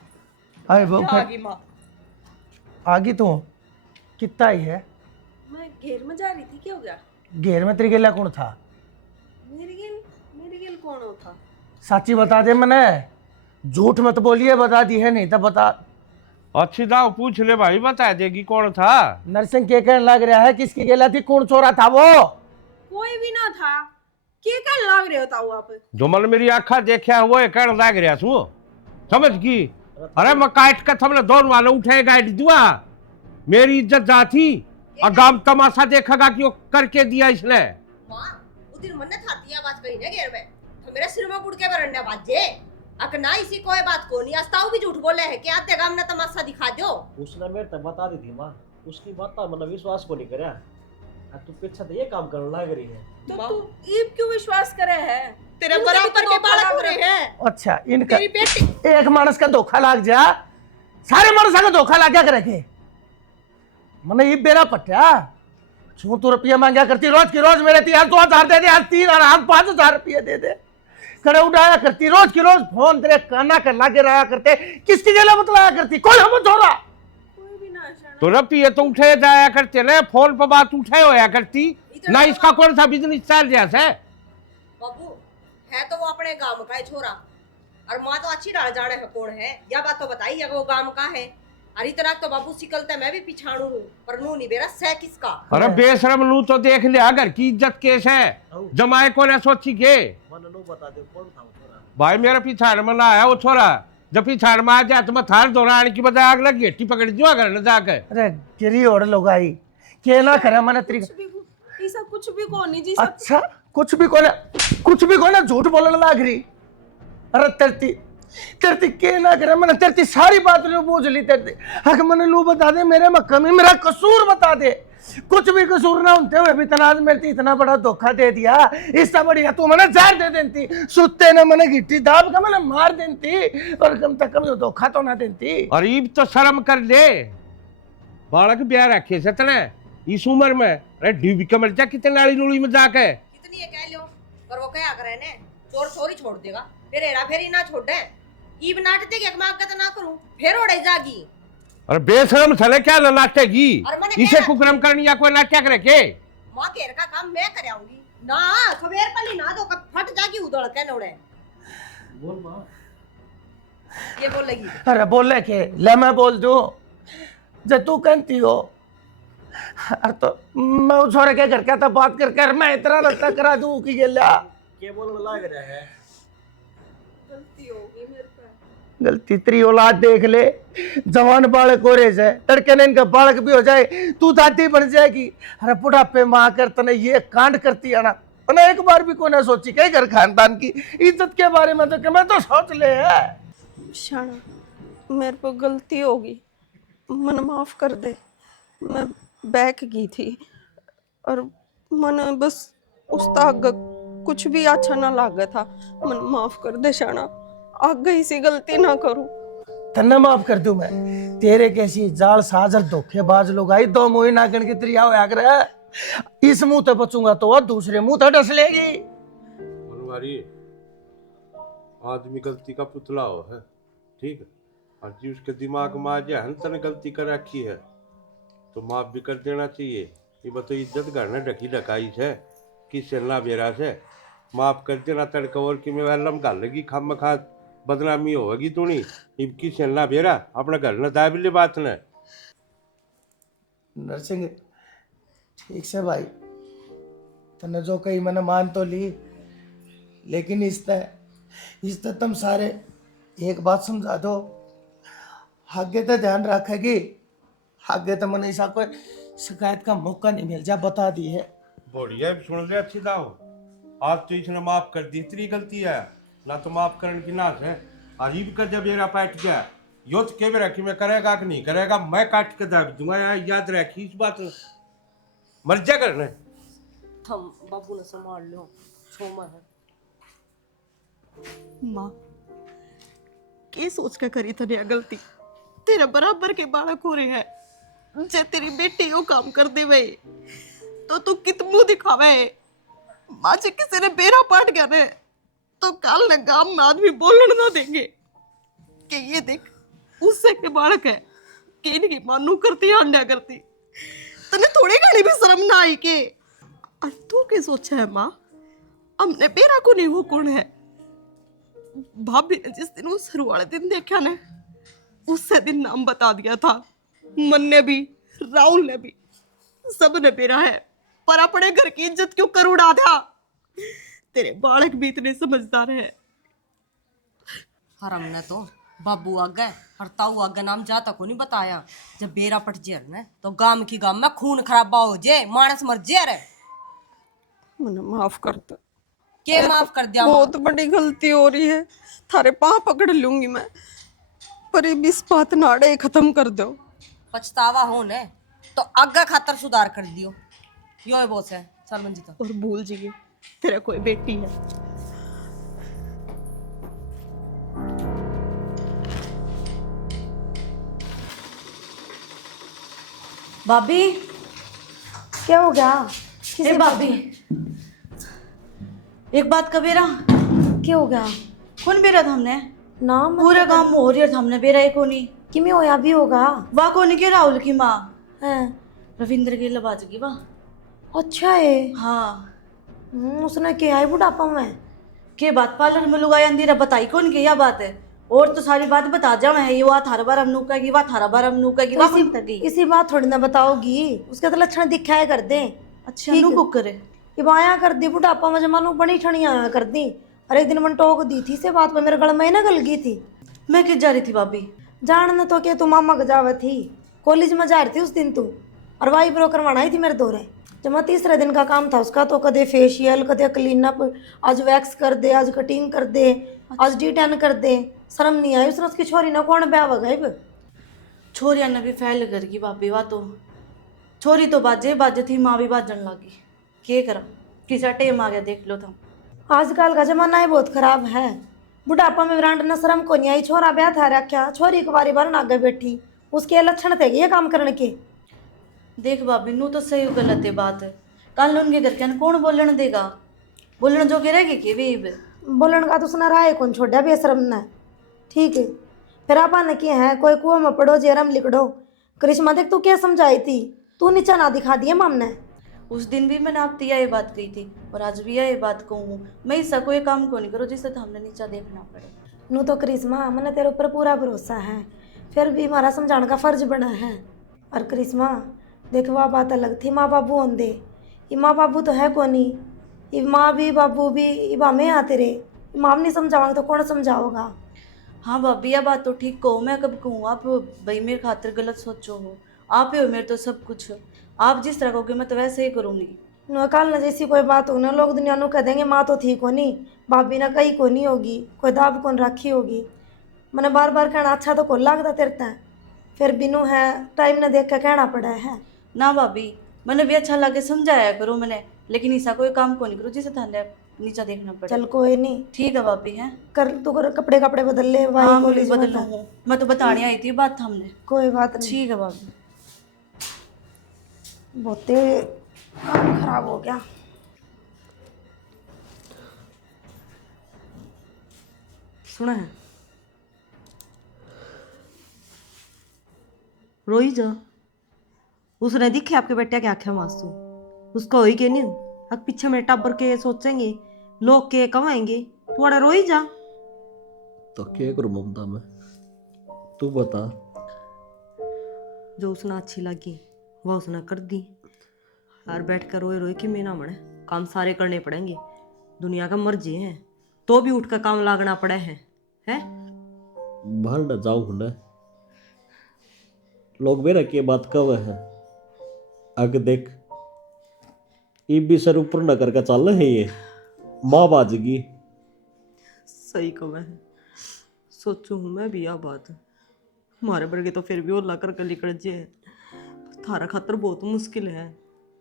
अरे वो क्या आगी माँ? आगी तू कितना ही है? मैं घेर में जा रही थी, क्या हो गया? घेर में तेरी गेला कौन था? मेरी गेल कौन होता? साची बता दे, मैंने झूठ मत बोलिए, बता दी है नहीं तो बता। अच्छी दाव पूछ ले भाई, बता देगी कौन था। नरसिंह के कहने लग रहा है, किसकी गेला थी, कौन चोरा था वो? कोई भी ना था, के कर लाग रहे हो ताऊ आप? जो मन मेरी आखा देखा वो कहने लग रहा तू, समझ की अरे मैं काट के थमने दोनों वाले उठे गाइड दुआ मेरी इज्जत जाती और गांव तमाशा देखेगा कि वो करके दिया इसने। मां उदिन मन्ने था दिया बात कही ने घेर में तो मेरे सिर में बुड़ के बरंडे बाजे अक ना इसी कोई बात को नहीं अस्ताऊ भी झूठ बोले है कि आते गांव ने तमाशा दिखा दो। उसने मेरे तो बता दी थी माँ, उसकी बात तो मतलब विश्वास को नहीं करया। तू पीछे तो ये काम करने लग रही है तो तू ईब क्यों विश्वास करे है? तेरे बराबर के बालक हो रहे हैं। अच्छा इनका तेरी बेटी एक मानस का धोखा लाग जा, सारे मानस का धोखा लाग क्या करे मने ये बेरा पट्टा छू तू रुपया मांगा करती रोज की रोज मेरे 3,000 दे दे, आज 3 और आज 5,000 रुपये दे दे, खड़े उठाया करती रोज की रोज फोन तेरे काना कर लागे रहा करते, किसकी गला बतलाया करती कोई हम छोड़ा तो रुपये तो उठे जाया करते ना, फोन पर बात उठे होया करती ना। इसका कौन सा बिजनेस चल जैसे बाबू है तो वो अपने गांव का है छोरा और माँ तो अच्छी डाल जाने है कौन है या बात तो बताई है वो गांव का है। और इतना तो बाबू सिकलते मैं भी पिछाड़ू हूँ पर नू नहीं बेरा सह किसका। अरे बेशरम लू तो देख लिया घर की इज्जत केस है जमाए को ने सोची के मन नो बता दे कौन था वो छोरा। भाई मेरा पिछाड़ में ना आया वो छोरा, जब पिछाड़ में आ जाए तो मैं थार दौड़ाने की बजाय आग लगी गेटी पकड़ दियो घर न जाके। अरे गिरी और लोग आई के ना करे मैंने तरीका ऐसा कुछ भी को नहीं जी। अच्छा कुछ भी कोने झूठ बोलने लाग रही। अरे तेरती के ना करे मैंने तेरती सारी बात लो पूछ ली तेरती हक मैंने लू बता दे मेरे में कमी मेरा कसूर बता दे, कुछ भी कसूर ना होते हुए भी तनाज मेरे इतना बड़ा धोखा दे दिया, इससे बढ़िया तू मैंने जहर दे देती, सुते ने मैंने गिट्टी दाब का मैंने मार देती और कम से कम धोखा तो ना देती। और ईब तो शर्म कर ले, बालक ब्याह रखे से तने इस उम्र में। अरे डूबी के मर जा कितने नाली नूली में जाके कितनी है कह लो पर वो क्या करे ने चोर चोरी छोड़ देगा फिर हेरा फेरी ना छोड़ दे ईब नाटते के मांगत ना करूं फिर ओड़े जागी। अरे बेशरम थले क्या नाटेगी और मैंने इसे कुकरम करनी या कोई नाटक करे के मां घेर का काम मैं कराऊंगी ना खबेर पली ना दो फट जागी उधड़ के नोड़े बोल माँ। ये बोलेगी। अरे बोले के ले मैं बोल दूं जब तू कहती हो अरे तो मैं उस छोरे के घर का तो बात कर मैं इतना रत्ता करा दूं कि गेला के बोलने लग रहा है। गलती तेरी औलाद देख ले, जवान बालक हो रहे से तड़के ने इनका बालक भी हो जाए तू दादी बन जाएगी। अरे बुढ़ापे माँ कर तने ये कांड करती है ना तने एक बार भी कोई ना सोची के घर खानदान की इज्जत के बारे में तो मैं तो सोच ले है। शाना मेरे को गलती होगी, मन माफ कर दे। मैं बैक गई थी और मन बस उस ताग कुछ भी अच्छा ना लागा था, मन माफ कर दे शाना, आगे इसी गलती ना करूं। तन्ने माफ कर दूं मैं, तेरे कैसी जाल साजर धोखेबाज लोग आई दो मुही नागन की त्रिया होया करे, इस मुंह तो बचूंगा तो दूसरे मुंह तो डस लेगी। मनवारी आदमी गलती का पुतला हो है ठीक है, और जी उसके दिमाग में आ जाए हंस ने गलती कर रखी है तो माफ भी कर देना चाहिए। ये बताओ इज्जत घर ने ढकी ढकाई है किस ना बेरा से माफ कर देना तड़का और कि मैं वेलम गाल लगी खाम खा बदनामी होगी तू नहीं इबकी चलना बेरा अपना घर न दाबिले बात न। नरसिंह ठीक से भाई तने जो कही मैंने मान तो ली, लेकिन इस तुम सारे एक बात समझा दो, आगे तो ध्यान रखेगी, आगे तो मैंने ऐसा कोई शिकायत का मौका नहीं मिल जा बता दी है। बढ़िया सुन ले अच्छी दाओ, आज तो इसने माफ कर दी, इतनी गलती है ना तो माफ करने की नाश है। अजीब का जब मेरा पैट गया यो तो के रखी मैं करेगा कि नहीं करेगा, मैं काट के दाब दूंगा याद रखी इस बात मर जा करने। थम बाबू ने संभाल लो छोमा है। माँ के सोच के करी तने गलती, तेरे बराबर के बालक हो रहे हैं जे तेरी बेटी यो काम कर दे वे तो तू कित मुंह दिखावे। माँ जे किसी ने बेरा पाट गया ने तो कल न गांव में आदमी बोलने ना देंगे कि ये देख उससे के बालक है कि इनकी मानू करती है अंडा करती, तने थोड़ी घनी भी शर्म ना आई के। और तू क्या सोचा है माँ, हमने बेरा को नहीं हो कौन है। भाभी ने जिस दिन उस शुरू वाले दिन देखा ने उससे दिन नाम बता दिया था, मन ने भी राहुल ने भी सब ने बेरा है, पर अपने घर की इज्जत क्यों कर उड़ा था। तेरे बालक भी इतने समझदार है। और हमने तो बाबू आगे हरताऊ आगे नाम जाता को नहीं बताया। जब बेरा पट जे न तो गाम की गाम में खून खराबा हो जे, मानस मर जे रे। मने माफ कर दे, के माफ कर दिया? बहुत बड़ी गलती हो रही है, थारे पाँव पकड़ लूंगी मैं, पर ये इस बात नाड़े खत्म कर दो। पछतावा हो न तो आगे खातर सुधार कर दियो। यो है बोस है चल मंजिता। और भूल जाइए तेरा कोई बेटी है। भाभी, क्या हो गया? ए भाभी, एक बात का बेरा क्या हो गया? कौन बेरा था हमने? ना पूरे गांव में हो रही है, हमने बेरा ही कोनी। कि में होया भी होगा। वाह कोनी के राहुल की माँ हैं? रविंद्र की लबाज की वाह। अच्छा है। हाँ, उसने क्या है बुढ़ापा में? के बात पार्लर में लुगाई अंधेरा बताई कौन की यह बात है? और तो सारी बात बता जा मैं, ये वाह थारा बार हम नूका की, वाह थारा बार हम नूका की, वाह कौन तक गई? इसी बात थोड़ी ना बताओगी, उसके तो लक्षण दिखाया कर दे। अच्छा नू कुक करे ये आया कर दी बुढ़ापा में, जमानो बड़ी ठणी आया कर दी। और एक दिन मन टोक दी थी से बात पे, मेरे गल में ना गल गई थी। मैं किस जा रही थी भाभी? जानना तो क्या, तू मामा का जावे थी, कॉलेज में जा रही थी उस दिन तू, और वाई ब्रो करवाना आई थी मेरे दौरे। जब मैं तीसरे दिन का काम था उसका, तो कदे फेशियल, कदे क्लीन अप, आज वैक्स कर दे, आज कटिंग कर दे, आज D10 कर दे। शर्म नहीं आई उसने, उसकी छोरी ना कौन ब्याह वगैरह। छोरिया ने भी फैल कर की भाभी, वाह तो छोरी तो बाजे बाजे थी, माँ भी बाजन लगी। के करा किसा टेम आ गया देख लो तुम। आजकल का जमाना ही बहुत खराब है। बुढ़ापा में ब्रांड न शर्म को नहीं आई, छोरा ब्याह था रखा, छोरी कुवारी बार आगे बैठी, उसके लक्षण थे ये काम करने के। देख भाभी नू तो सही गलत है बात है, कल उनके घर के कौन बोलन देगा? बोलन जो गिरेगी कि वे बोलन का तो सुना रहा है कौन छोड़ा बेशरम न। ठीक है फिर आपा ने किया है, कोई कुआं में पड़ो जेरम लिखड़ो। करिश्मा देख तू क्या समझाई थी, तू नीचा ना दिखा दिया माम ने। उस दिन भी मैंने आप ये बात कही थी और आज भी यही बात कहूँ, मैं ऐसा कोई काम को नहीं करो जिससे तो हमने नीचा देखना पड़े। नू तो करिश्मा मैंने तेरे ऊपर पूरा भरोसा है, फिर भी हमारा समझाने का फर्ज बना है। और करिश्मा देख वह बात अलग थी, माँ बाबू होंदे, ये माँ बाबू तो है कोनी, ये माँ भी बाबू भी, ये मामे आते रे, माम नहीं समझाओगे तो कौन समझाओगा? हाँ भाभी यह बात तो ठीक कहो, मैं कब कहूँ आप भाई मेरे खातिर गलत सोचो हो, आप ही हो मेरे तो सब कुछ, आप जिस तरह कहोगे मैं तो वैसे ही करूँगी। कल न जैसी कोई बात हो ना, लोग दुनिया नु कह देंगे माँ तो थी कोनी, भाभी ना कहीं कोनी होगी, कोई दाब कौन राखी होगी। मैंने बार बार कहना अच्छा तो कौन लगता तेरे तय, फिर बिनू है टाइम न देख के कहना पड़ा है। ना भाभी मैंने भी अच्छा लगे समझाया करो मैंने, लेकिन ऐसा कोई काम को नहीं करो जिसे थाने नीचा देखना पड़े। चल कोई नहीं, ठीक है भाभी है कर तू कर कपड़े कपड़े बदल ले। हाँ मैं भी बदल लूँ, मैं तो बताने आई थी बात हमने। कोई बात नहीं, ठीक है भाभी। बहुत काम खराब हो गया। सुना है रोई जा, उसने दिखे आपके बेटे के आंखें मासूम, उसको होई के नहीं अब पीछे मेरे टब्बर के सोचेंगे, लोग के कमाएंगे, थोड़ा रोई जा। तो क्या करूँ ममता मैं, तू बता। जो उसने अच्छी लगी वह उसने कर दी, और बैठ कर रोए रोए कि मैं ना मरे, काम सारे करने पड़ेंगे, दुनिया का मर्जी है तो भी उठ कर काम लागना पड़े है? बाहर न जाऊँ ना, लोग मेरा के बात कब है, आगे देख ये भी सर ऊपर न करके चल रहे है, ये माँ बाजगी। सही कहा है, सोचू हूँ मैं भी यह बात, हमारे वर्गे तो फिर भी ओला कर गली कर जे, थारा खातर बहुत मुश्किल है।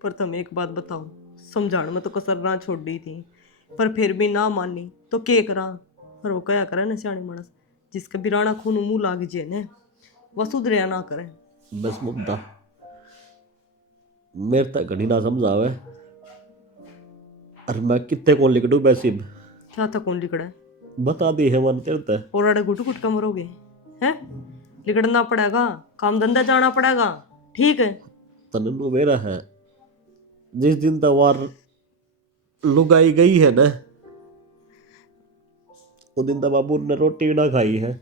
पर तुम एक बात बताओ, समझाने में तो कसर ना छोड़ दी थी, पर फिर भी ना मानी तो के करा। पर वो कया करे ना सियाणी मानस, जिसका बिराना खून मुंह लाग जे ने वह सुधरिया ना करे। बस ममता मेरे तक घड़ी ना समझावे, और मैं कितने को लिख दूं वैसे क्या था कौन लिखड़ा है? बता दी है मन तेरे। और अड़े गुट गुट का मरोगे हैं? लिखड़ना पड़ेगा, काम धंधा जाना पड़ेगा, ठीक है? तनु मेरा है, जिस दिन तवार लुगाई गई है ना, उस दिन तक बाबू ने रोटी ना खाई है।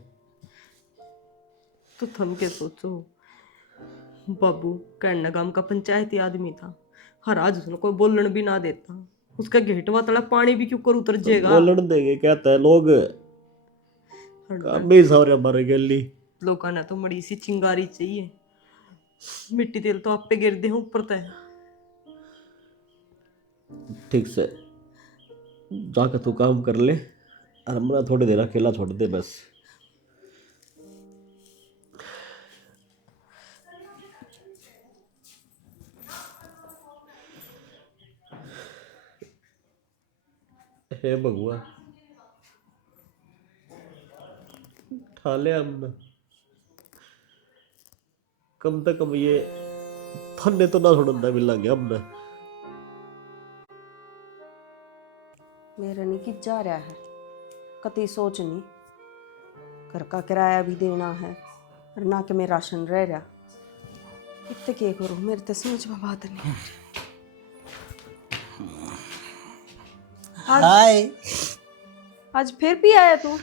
तो थम के सोचो, बाबू कहना गांव का पंचायती आदमी था, हर आज उसने कोई बोलन भी ना देता, उसका घेटवा तला पानी भी क्यों कर उतर जाएगा। बोलन देंगे कहता है लोग, काम भी सारे मर गली। लोगों ने तो बड़ी सी चिंगारी चाहिए, मिट्टी तेल तो आप पे गिर दे ऊपर तय। ठीक से जाकर तू काम कर ले और हमरा थोड़ी देर अकेला छोड़ दे बस। हे भगवान, उठा ले हमने, कम से कम ये थाने तो ना छोड़ना मिला गया हमने। मेरा नहीं कि जा रहा है, कति सोच नहीं। घर का किराया भी देना है और ना कि मैं राशन रह रहा। इतने क्या करूँ, मेरे तो समझ में बात नहीं। हाय। आज फिर भी आया तू?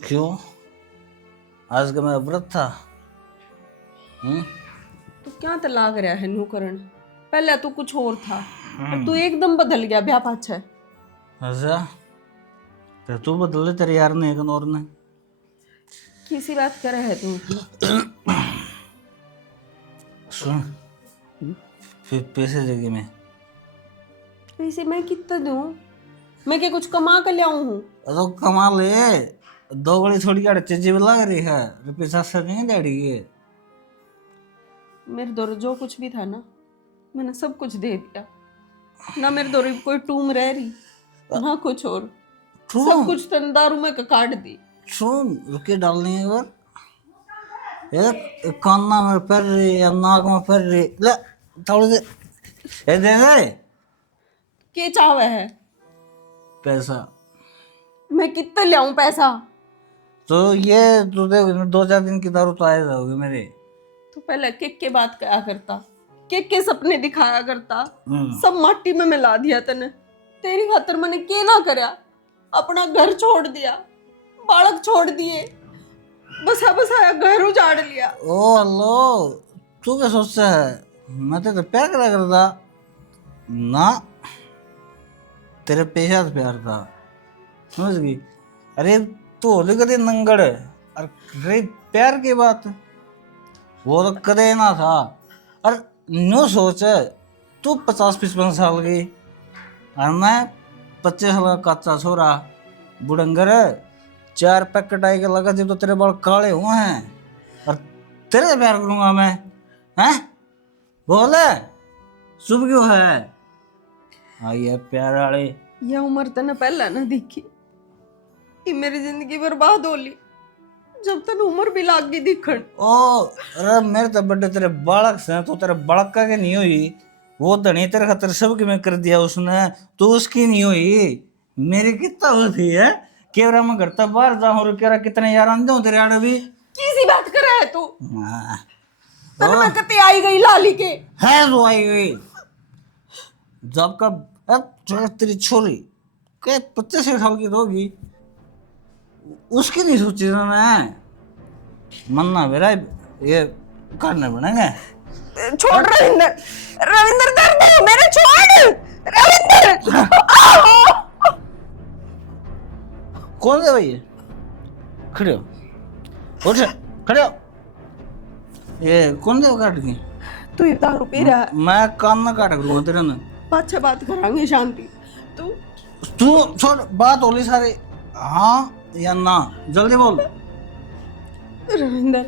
क्यों? आज का मेरा व्रत था। तू क्या तो लाग रहा है नू करण? पहले तू कुछ और था और तू एकदम बदल गया ब्याह पाछे। अच्छा, तो तू बदले तेरे यार ने एक और ने। किसी बात कर रहा है तू? सुन, फिर पैसे देगी मैं। पैसे मैं कितना दूं? मैं क्या कुछ कमा कर लाऊं हूँ? तो कमा ले, दो बड़ी थोड़ी गाड़ी चीजें लग रही है, रुपये 700 नहीं दे है। मेरे दौर जो कुछ भी था ना, मैंने सब कुछ दे दिया ना। मेरे दौर कोई टूम रह रही ना कुछ और, सब कुछ तन दारू में काट दी। सुन, रुके डालने एक बार। एक कान्ना में पैर रही या नाक में पैर रही, ले थोड़ी दे, ये दे दे के चावे है पैसा। मैं कितना लाऊं पैसा? तो ये तू देख, 2-4 दिन की दारू तो आए जाओगे मेरे। तू पहले के बात कया करता, के सपने दिखाया करता, सब माटी में मिला दिया तने। तेरी खातर मैंने के ना करया, अपना घर छोड़ दिया, बालक छोड़ दिए, बसा बसाया घर उजाड़ लिया। ओ अल्लो, तू क्या सोचता है? मैं तो प्यार करा करता ना, तेरे पेशा से प्यार था, समझ गई? अरे तू होली कदे नंगड़ है, और रही प्यार की बात, वो तो कदे ना था। और नो सोच, तू 50-55 साल की और मैं 25 साल का कच्चा छोरा बुढ़ंगर, 4 पैकेट आई के लगा जब तो तेरे बाल काले हुए हैं और तेरे से प्यार करूंगा मैं? हैं? बोल, शुभ क्यों है? आई है प्यार वाले। यह उम्र तने पहले ना दिखी, ये मेरी जिंदगी बर्बाद होली जब तक उम्र भी लाग गई दिखण। ओ अरे मेरे तो बड़े तेरे बालक से, तो तेरे बालक का के नहीं हुई, वो धनी तेरे खातर सब की मैं कर दिया उसने, तो उसकी नहीं हुई, मेरी कितना होती है? केवरा में घर तक बाहर जाऊं और केवरा कितने यार आंदे हूं तेरे आड़े भी। किसी बात कर रहा है तू? हाँ। तने मैं कते आई गई लाली के है तो आई गई जब का। अब तेरी छोरी के 25 साल की तो होगी, उसकी नहीं सोची ना मैं। मन्ना मेरा ये करने बनेंगे। छोड़ रविंदर, रविंदर दर्द है मेरे, छोड़ रविंदर। कौन है भाई? खड़े हो, उठ, खड़े हो। ये कौन है काट के? तू ये दारू पी रहा है? मैं कान ना काट करूंगा तेरे ना। अच्छा बात करांगे शांति। तू छोड़, बात होली सारी, हाँ या ना, जल्दी बोल। रविंदर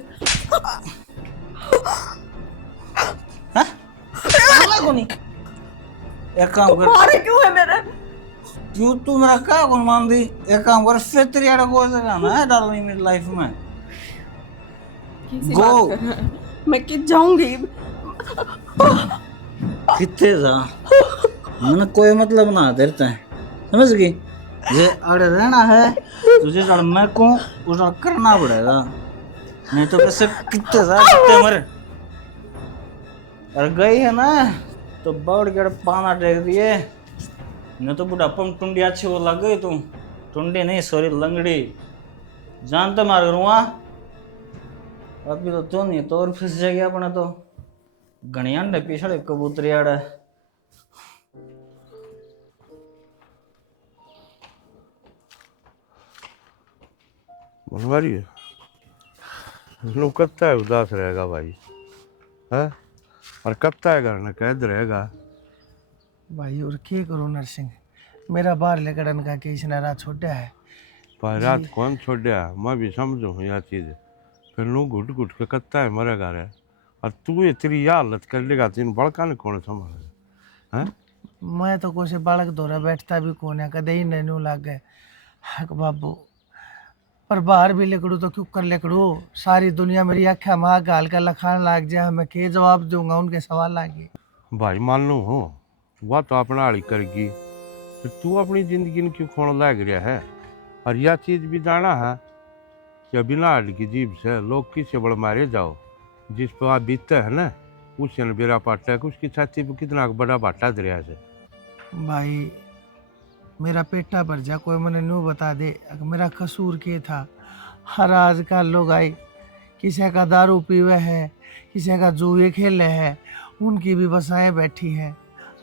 एक काम कर, मारे क्यों है मेरे? क्यों तू मेरा क्या कौन मान दी? एक काम कर, फिर तेरी आड़े कोई जगह ना है डालनी मेरी लाइफ में। किसी गो। बात कर रहा है? मैं कि जाऊंगी कितने जा, मैंने कोई मतलब ना देते हैं, समझ गई? ये आड़े रहना है तुझे, जड़ मैं को उस करना पड़ेगा, नहीं तो वैसे कितने जा कितने मर। और गई है ना तो बाउड़ के पाना टेक दिए, नहीं तो बुढ़ापा में टुंडी अच्छी वो लग गई। तू टुंडी नहीं, सॉरी लंगड़ी, जान तो मार करूँगा। अभी तो नहीं तो और फिस जाएगी अपना तो घनी अंडे पीछे कबूतरी आड़े। मनवारी है नू कत्ता है उदास रहेगा भाई है और कत्ता है घर न कैद रहेगा। भाई और क्या करूँ नरसिंह, मेरा बाहर लेकर का केस नारा छोटा है। पर रात कौन छोड़ा मैं भी समझू हूँ यह चीज़ फिर नू घुट घुट के कत्ता है मरेगा रे और तू ये तेरी यह हालत कर लेगा तीन बड़का ने कौन संभालेगा हैं। मैं तो कोई बालक दौरा बैठता भी कौन है, कदे ही नैनू लाग गए। हक बाबू पर बाहर भी लिखड़ू तो क्यों कर लिखड़ू, सारी दुनिया मेरी आख्या माँ गाल का लखान लाग जाए, मैं के जवाब दूंगा उनके सवाल लागे। भाई मान लू हो वह तो अपना हाड़ी करेगी फिर तू अपनी जिंदगी में क्यों खोण लाग रहा है। और यह चीज़ भी जाना है कि बिना हाड़ी की जीभ से लोग किससे बड़ मारे जाओ, जिस पर आप बीतते है ना उससे न बेरा पाटा है उसकी छाती पर कितना बड़ा बाटा दरिया से। भाई मेरा पेटा भर जा, कोई मैंने न्यू बता दे अगर मेरा कसूर के था। हर आजकल लोग आई किसी का दारू पीवे है, किसी का जुए खेले हैं, उनकी भी बसाएं बैठी हैं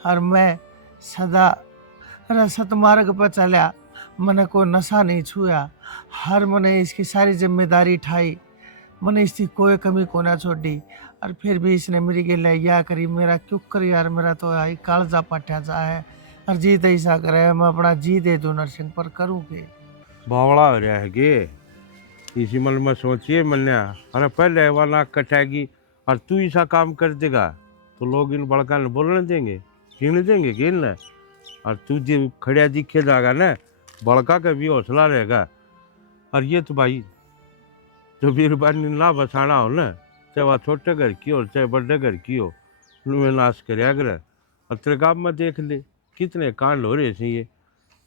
और मैं सदा रसत मार्ग पर चला, मैंने कोई नशा नहीं छुआ। हर मैंने इसकी सारी जिम्मेदारी उठाई, मैंने इसकी कोई कमी को ना छोड़ी और फिर भी इसने मेरी गिला या करी। मेरा क्यों कर यार, मेरा तो आई कालजा पट्या सा है और जीत ऐसा करे मैं अपना जी दे दूं नरसिंह, पर करूँ के बावड़ा हो रहा है गे इसी मन में सोचिए मन्या। अरे पहले वह नाक कटाएगी और तू ऐसा काम कर देगा तो लोग इन बड़का ने बोलने देंगे गिन देंगे गिन न। और तू जो खड़िया दिखे जाएगा ना बड़का का भी हौसला रहेगा। और ये तो भाई जो बीरबानी ना बसाना हो ना, चाहे वह छोटे घर की हो चाहे बड़े घर की हो, नुए नाश करे अगर। और तेरे गाँव में देख ले कितने कांड हो रहे थे ये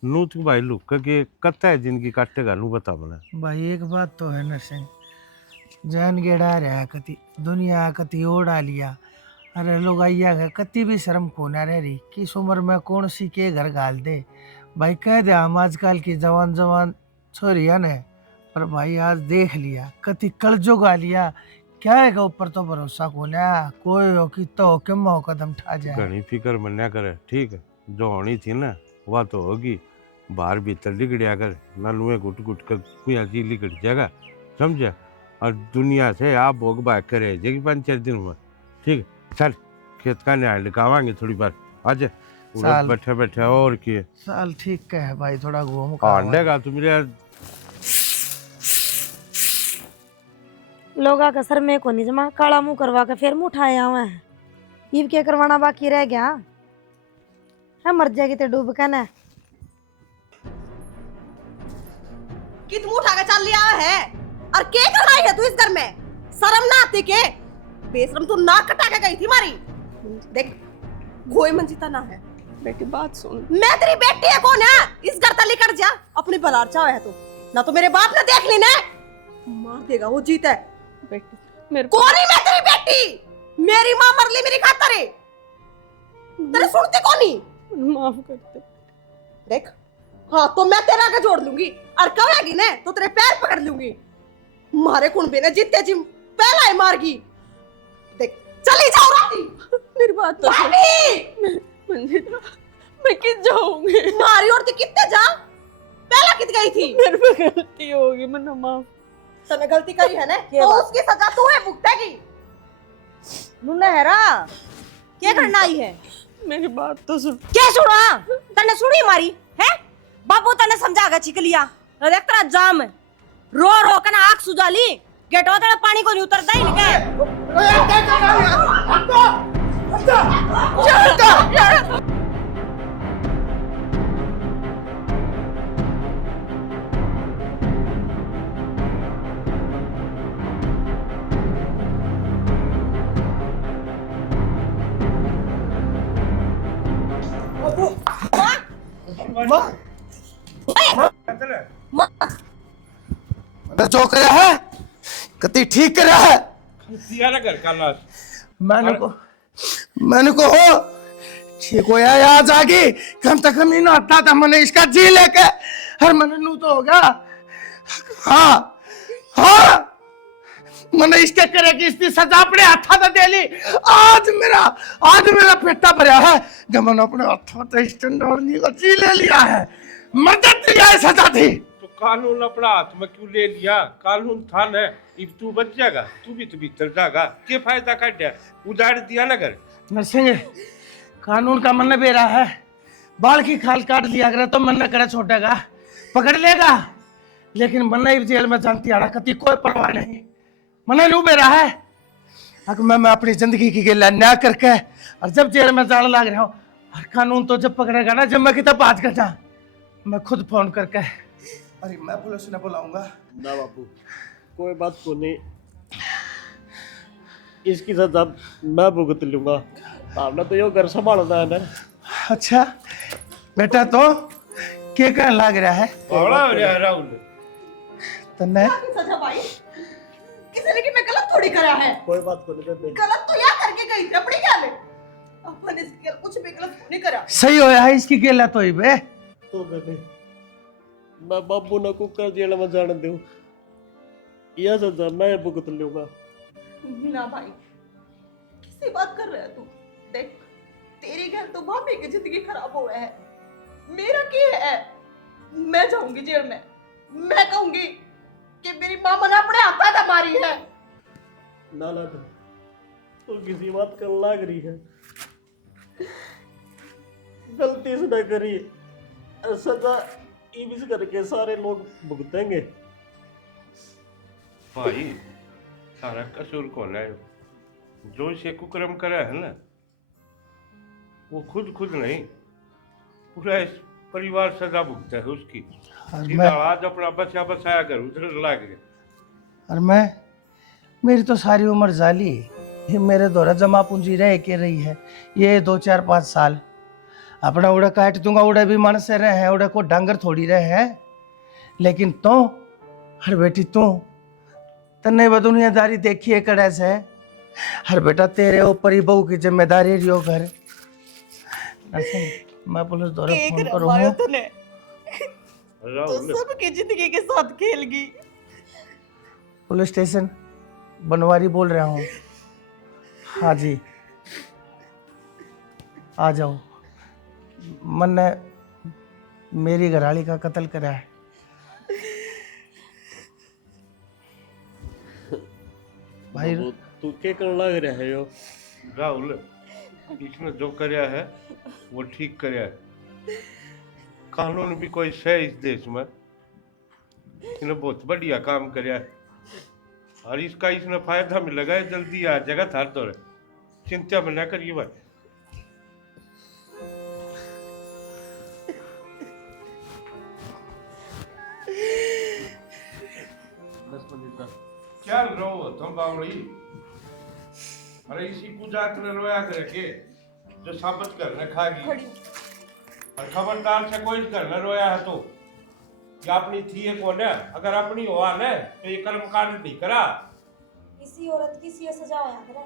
नू तू भाई लुक के कत्ता है जिंदगी काटेगा नू बता बना। भाई एक बात तो है नरसिंह, जान गेड़ा रहा कति दुनिया कति ओढ़ा लिया। अरे लोग आइया है कति भी शर्म को ना रह रही किस उम्र में कौन सी के घर गाल दे। भाई कह दे हम आजकल की जवान जवान छोरिया ने, पर भाई आज देख लिया कति कलजो गा लिया। क्या है का ऊपर तो भरोसा को ना, कोई हो कि तो किम हो कदम ठा जाए। घनी फिक्र मन्या करे ठीक है, जो होनी थी ना वह तो होगी। बाहर भीतर लिगड़िया कर ना लुए घुट घुट कर कुया चीज लिगड़ जाएगा समझा। और दुनिया से आप भोग भाग करे जाएगी 5-4 दिन में ठीक है। चल खेत का न्याय लिखावांगे थोड़ी बार आज बैठे बैठे और किए साल ठीक है भाई, थोड़ा घूम आंडेगा तू मेरे लोग आकर सर में को नहीं जमा काला मुंह करवा के फिर मुंह उठाए आवे हैं। ये क्या करवाना बाकी रह गया है, मर जाएगी तो डूब के ना। कि तुम उठा के चल लिया है और के कराई है तू इस घर में, शर्म ना आती के बेशरम तू नाक कटा के गई थी मारी। देख गोई मंजिता ना है बेटी बात सुन। मैं तेरी बेटी है कौन है, इस घर तली कर जा अपनी बलार चाह है तू ना तो मेरे बाप ने देख ली ना मार देगा वो जीत है। बेटी मेरे कौन है मैं तेरी बेटी, मेरी मां मर ली मेरी खातर है तेरे सुनती कौनी। माफ कर दे। देख हाँ तो मैं तेरा आगे जोड़ लूंगी और कहेगी ना तो तेरे पैर पकड़ लूंगी। मारे कुंबे ने जीते जी पहला ही मारगी। देख चली जाओ राती मेरी बात तो सुन। मंजिता मैं कित जाऊंगी, मारी और तू कितने जा पहला कित गई थी। मेरे पे गलती होगी, मैंने माफ। तने गलती करी है ना तो उसकी सजा तू है भुगतेगी। मुन्नहरा क्या करना आई है, मेरी बात तो सुन। क्या सुना तने सुनी मारी है, बाबू तने समझागा छिक लिया देख तेरा जाम रो रो के ना आंख सुझा ली गेटवा तेरा पानी को नहीं उतरता ही नहीं। जो करा है कति ठीक करा है। घर का लाश मैंने को हो ठीक हो यार जागी कम तक कम नहीं आता था मैंने इसका जी लेके हर मन नू तो होगा। हाँ हाँ मैंने इसके करे कि इसकी सजा अपने हाथा तो दे ली। आज मेरा पेटा भरा है जब मैंने अपने हाथों तो स्टैंड और जी ले लिया है। मदद दिया है सजा थी तो कानून अपना हाथ में क्यों ले लिया? कानून था न, अब तू बच जाएगा, तू भी तो भीतर जाएगा। क्या फायदा काटा? उजाड़ दिया ना घर। नरसिंह, कानून का मन बेरा है, बाल की खाल काट लिया करे तो मन न करे छोटेगा, पकड़ लेगा, लेकिन मन ही जेल में जानती आड़ा कति कोई परवाह नहीं। मन नू बेरा है अगर मैं अपनी जिंदगी की गिला न्याय करके और जब जेल में जाने लग रहा हूँ, और कानून तो जब पकड़ेगा ना, जब मैं कितना बात करता, मैं खुद फोन करके अरे मैं पुलिस ने बुलाऊंगा। ना बाबू, कोई बात को नहीं, इसकी सजा मैं भुगत लूंगा। आपने तो यो घर संभालना है ना। अच्छा बेटा, तो क्या कहने लग रहा है? बड़ा हो रहा है राहुल। तन्ने सजा भाई, किसी ने मैं गलत थोड़ी करा है। कोई बात को नहीं बेबे। गलत तो या करके गई थी अपनी क्या ले, अपन इसके कुछ भी गलत नहीं करा। सही होया है इसकी गेला तो ही बे। तो बेबे मैं बाबू ना कुकर जेल में जाने दूं, यह सजा मैं भुगत लूंगा। ना भाई, किसी बात कर रहा है तू? देख, तेरी घर तो भाभी की जिंदगी खराब हुआ है, मेरा क्या है? मैं जाऊंगी जेल में, मैं कहूंगी कि मेरी मामा ने अपने हाथा था मारी है। ना ना तो किसी बात कर लाग रही है, गलती से न करी, सजा इस करके सारे लोग भुगतेंगे। भाई सारा कसूर कौन है? जो इसे कुकर्म करा है ना, वो खुद नहीं, पूरा इस परिवार सजा भुगता है उसकी। सीधा आज अपना बचा बसाया कर उधर लग गया। और मेरी तो सारी उम्र जाली, ये मेरे द्वारा जमा पूंजी रह के रही है ये 2 4 5 साल। अपना उड़ा काट दूंगा, उड़ा भी मन से रहे हैं, उड़ा को डांगर थोड़ी रहे हैं, लेकिन तो हर बेटी तन्ने वो दुनियादारी देखी है कड़े से। हर बेटा तेरे ऊपर ही बहू की जिम्मेदारी रियो घर। मैं पुलिस द्वारा फोन करूंगा। तूने राहुल तो सबकी जिंदगी के साथ खेल गई। पुलिस स्टेशन बनवारी बोल रहा हूँ। हाँ जी, आ जाओ। मन ने मेरी घरवाली का कत्ल करा है। भाई बाबू, तू क्या करने लग रहा है यो? राहुल, इसने जो करया है वो ठीक करया है। कानून भी कोई है इस देश में, इसने बहुत बढ़िया काम करया है और इसका इसने फायदा मिलेगा। ये जल्दी आ जाएगा थार तो, चिंता में ना करिए भाई। क्या रो तुम बावड़ी? अरे इसी पूजा कर रोया करे के जो साबित करने खागी, और खबरदार से कोई करने रोया है तो ये अपनी थी है कौन है? अगर अपनी हुआ ना तो ये कर्म कांड नहीं करा। किसी औरत की सी सजा होया करे।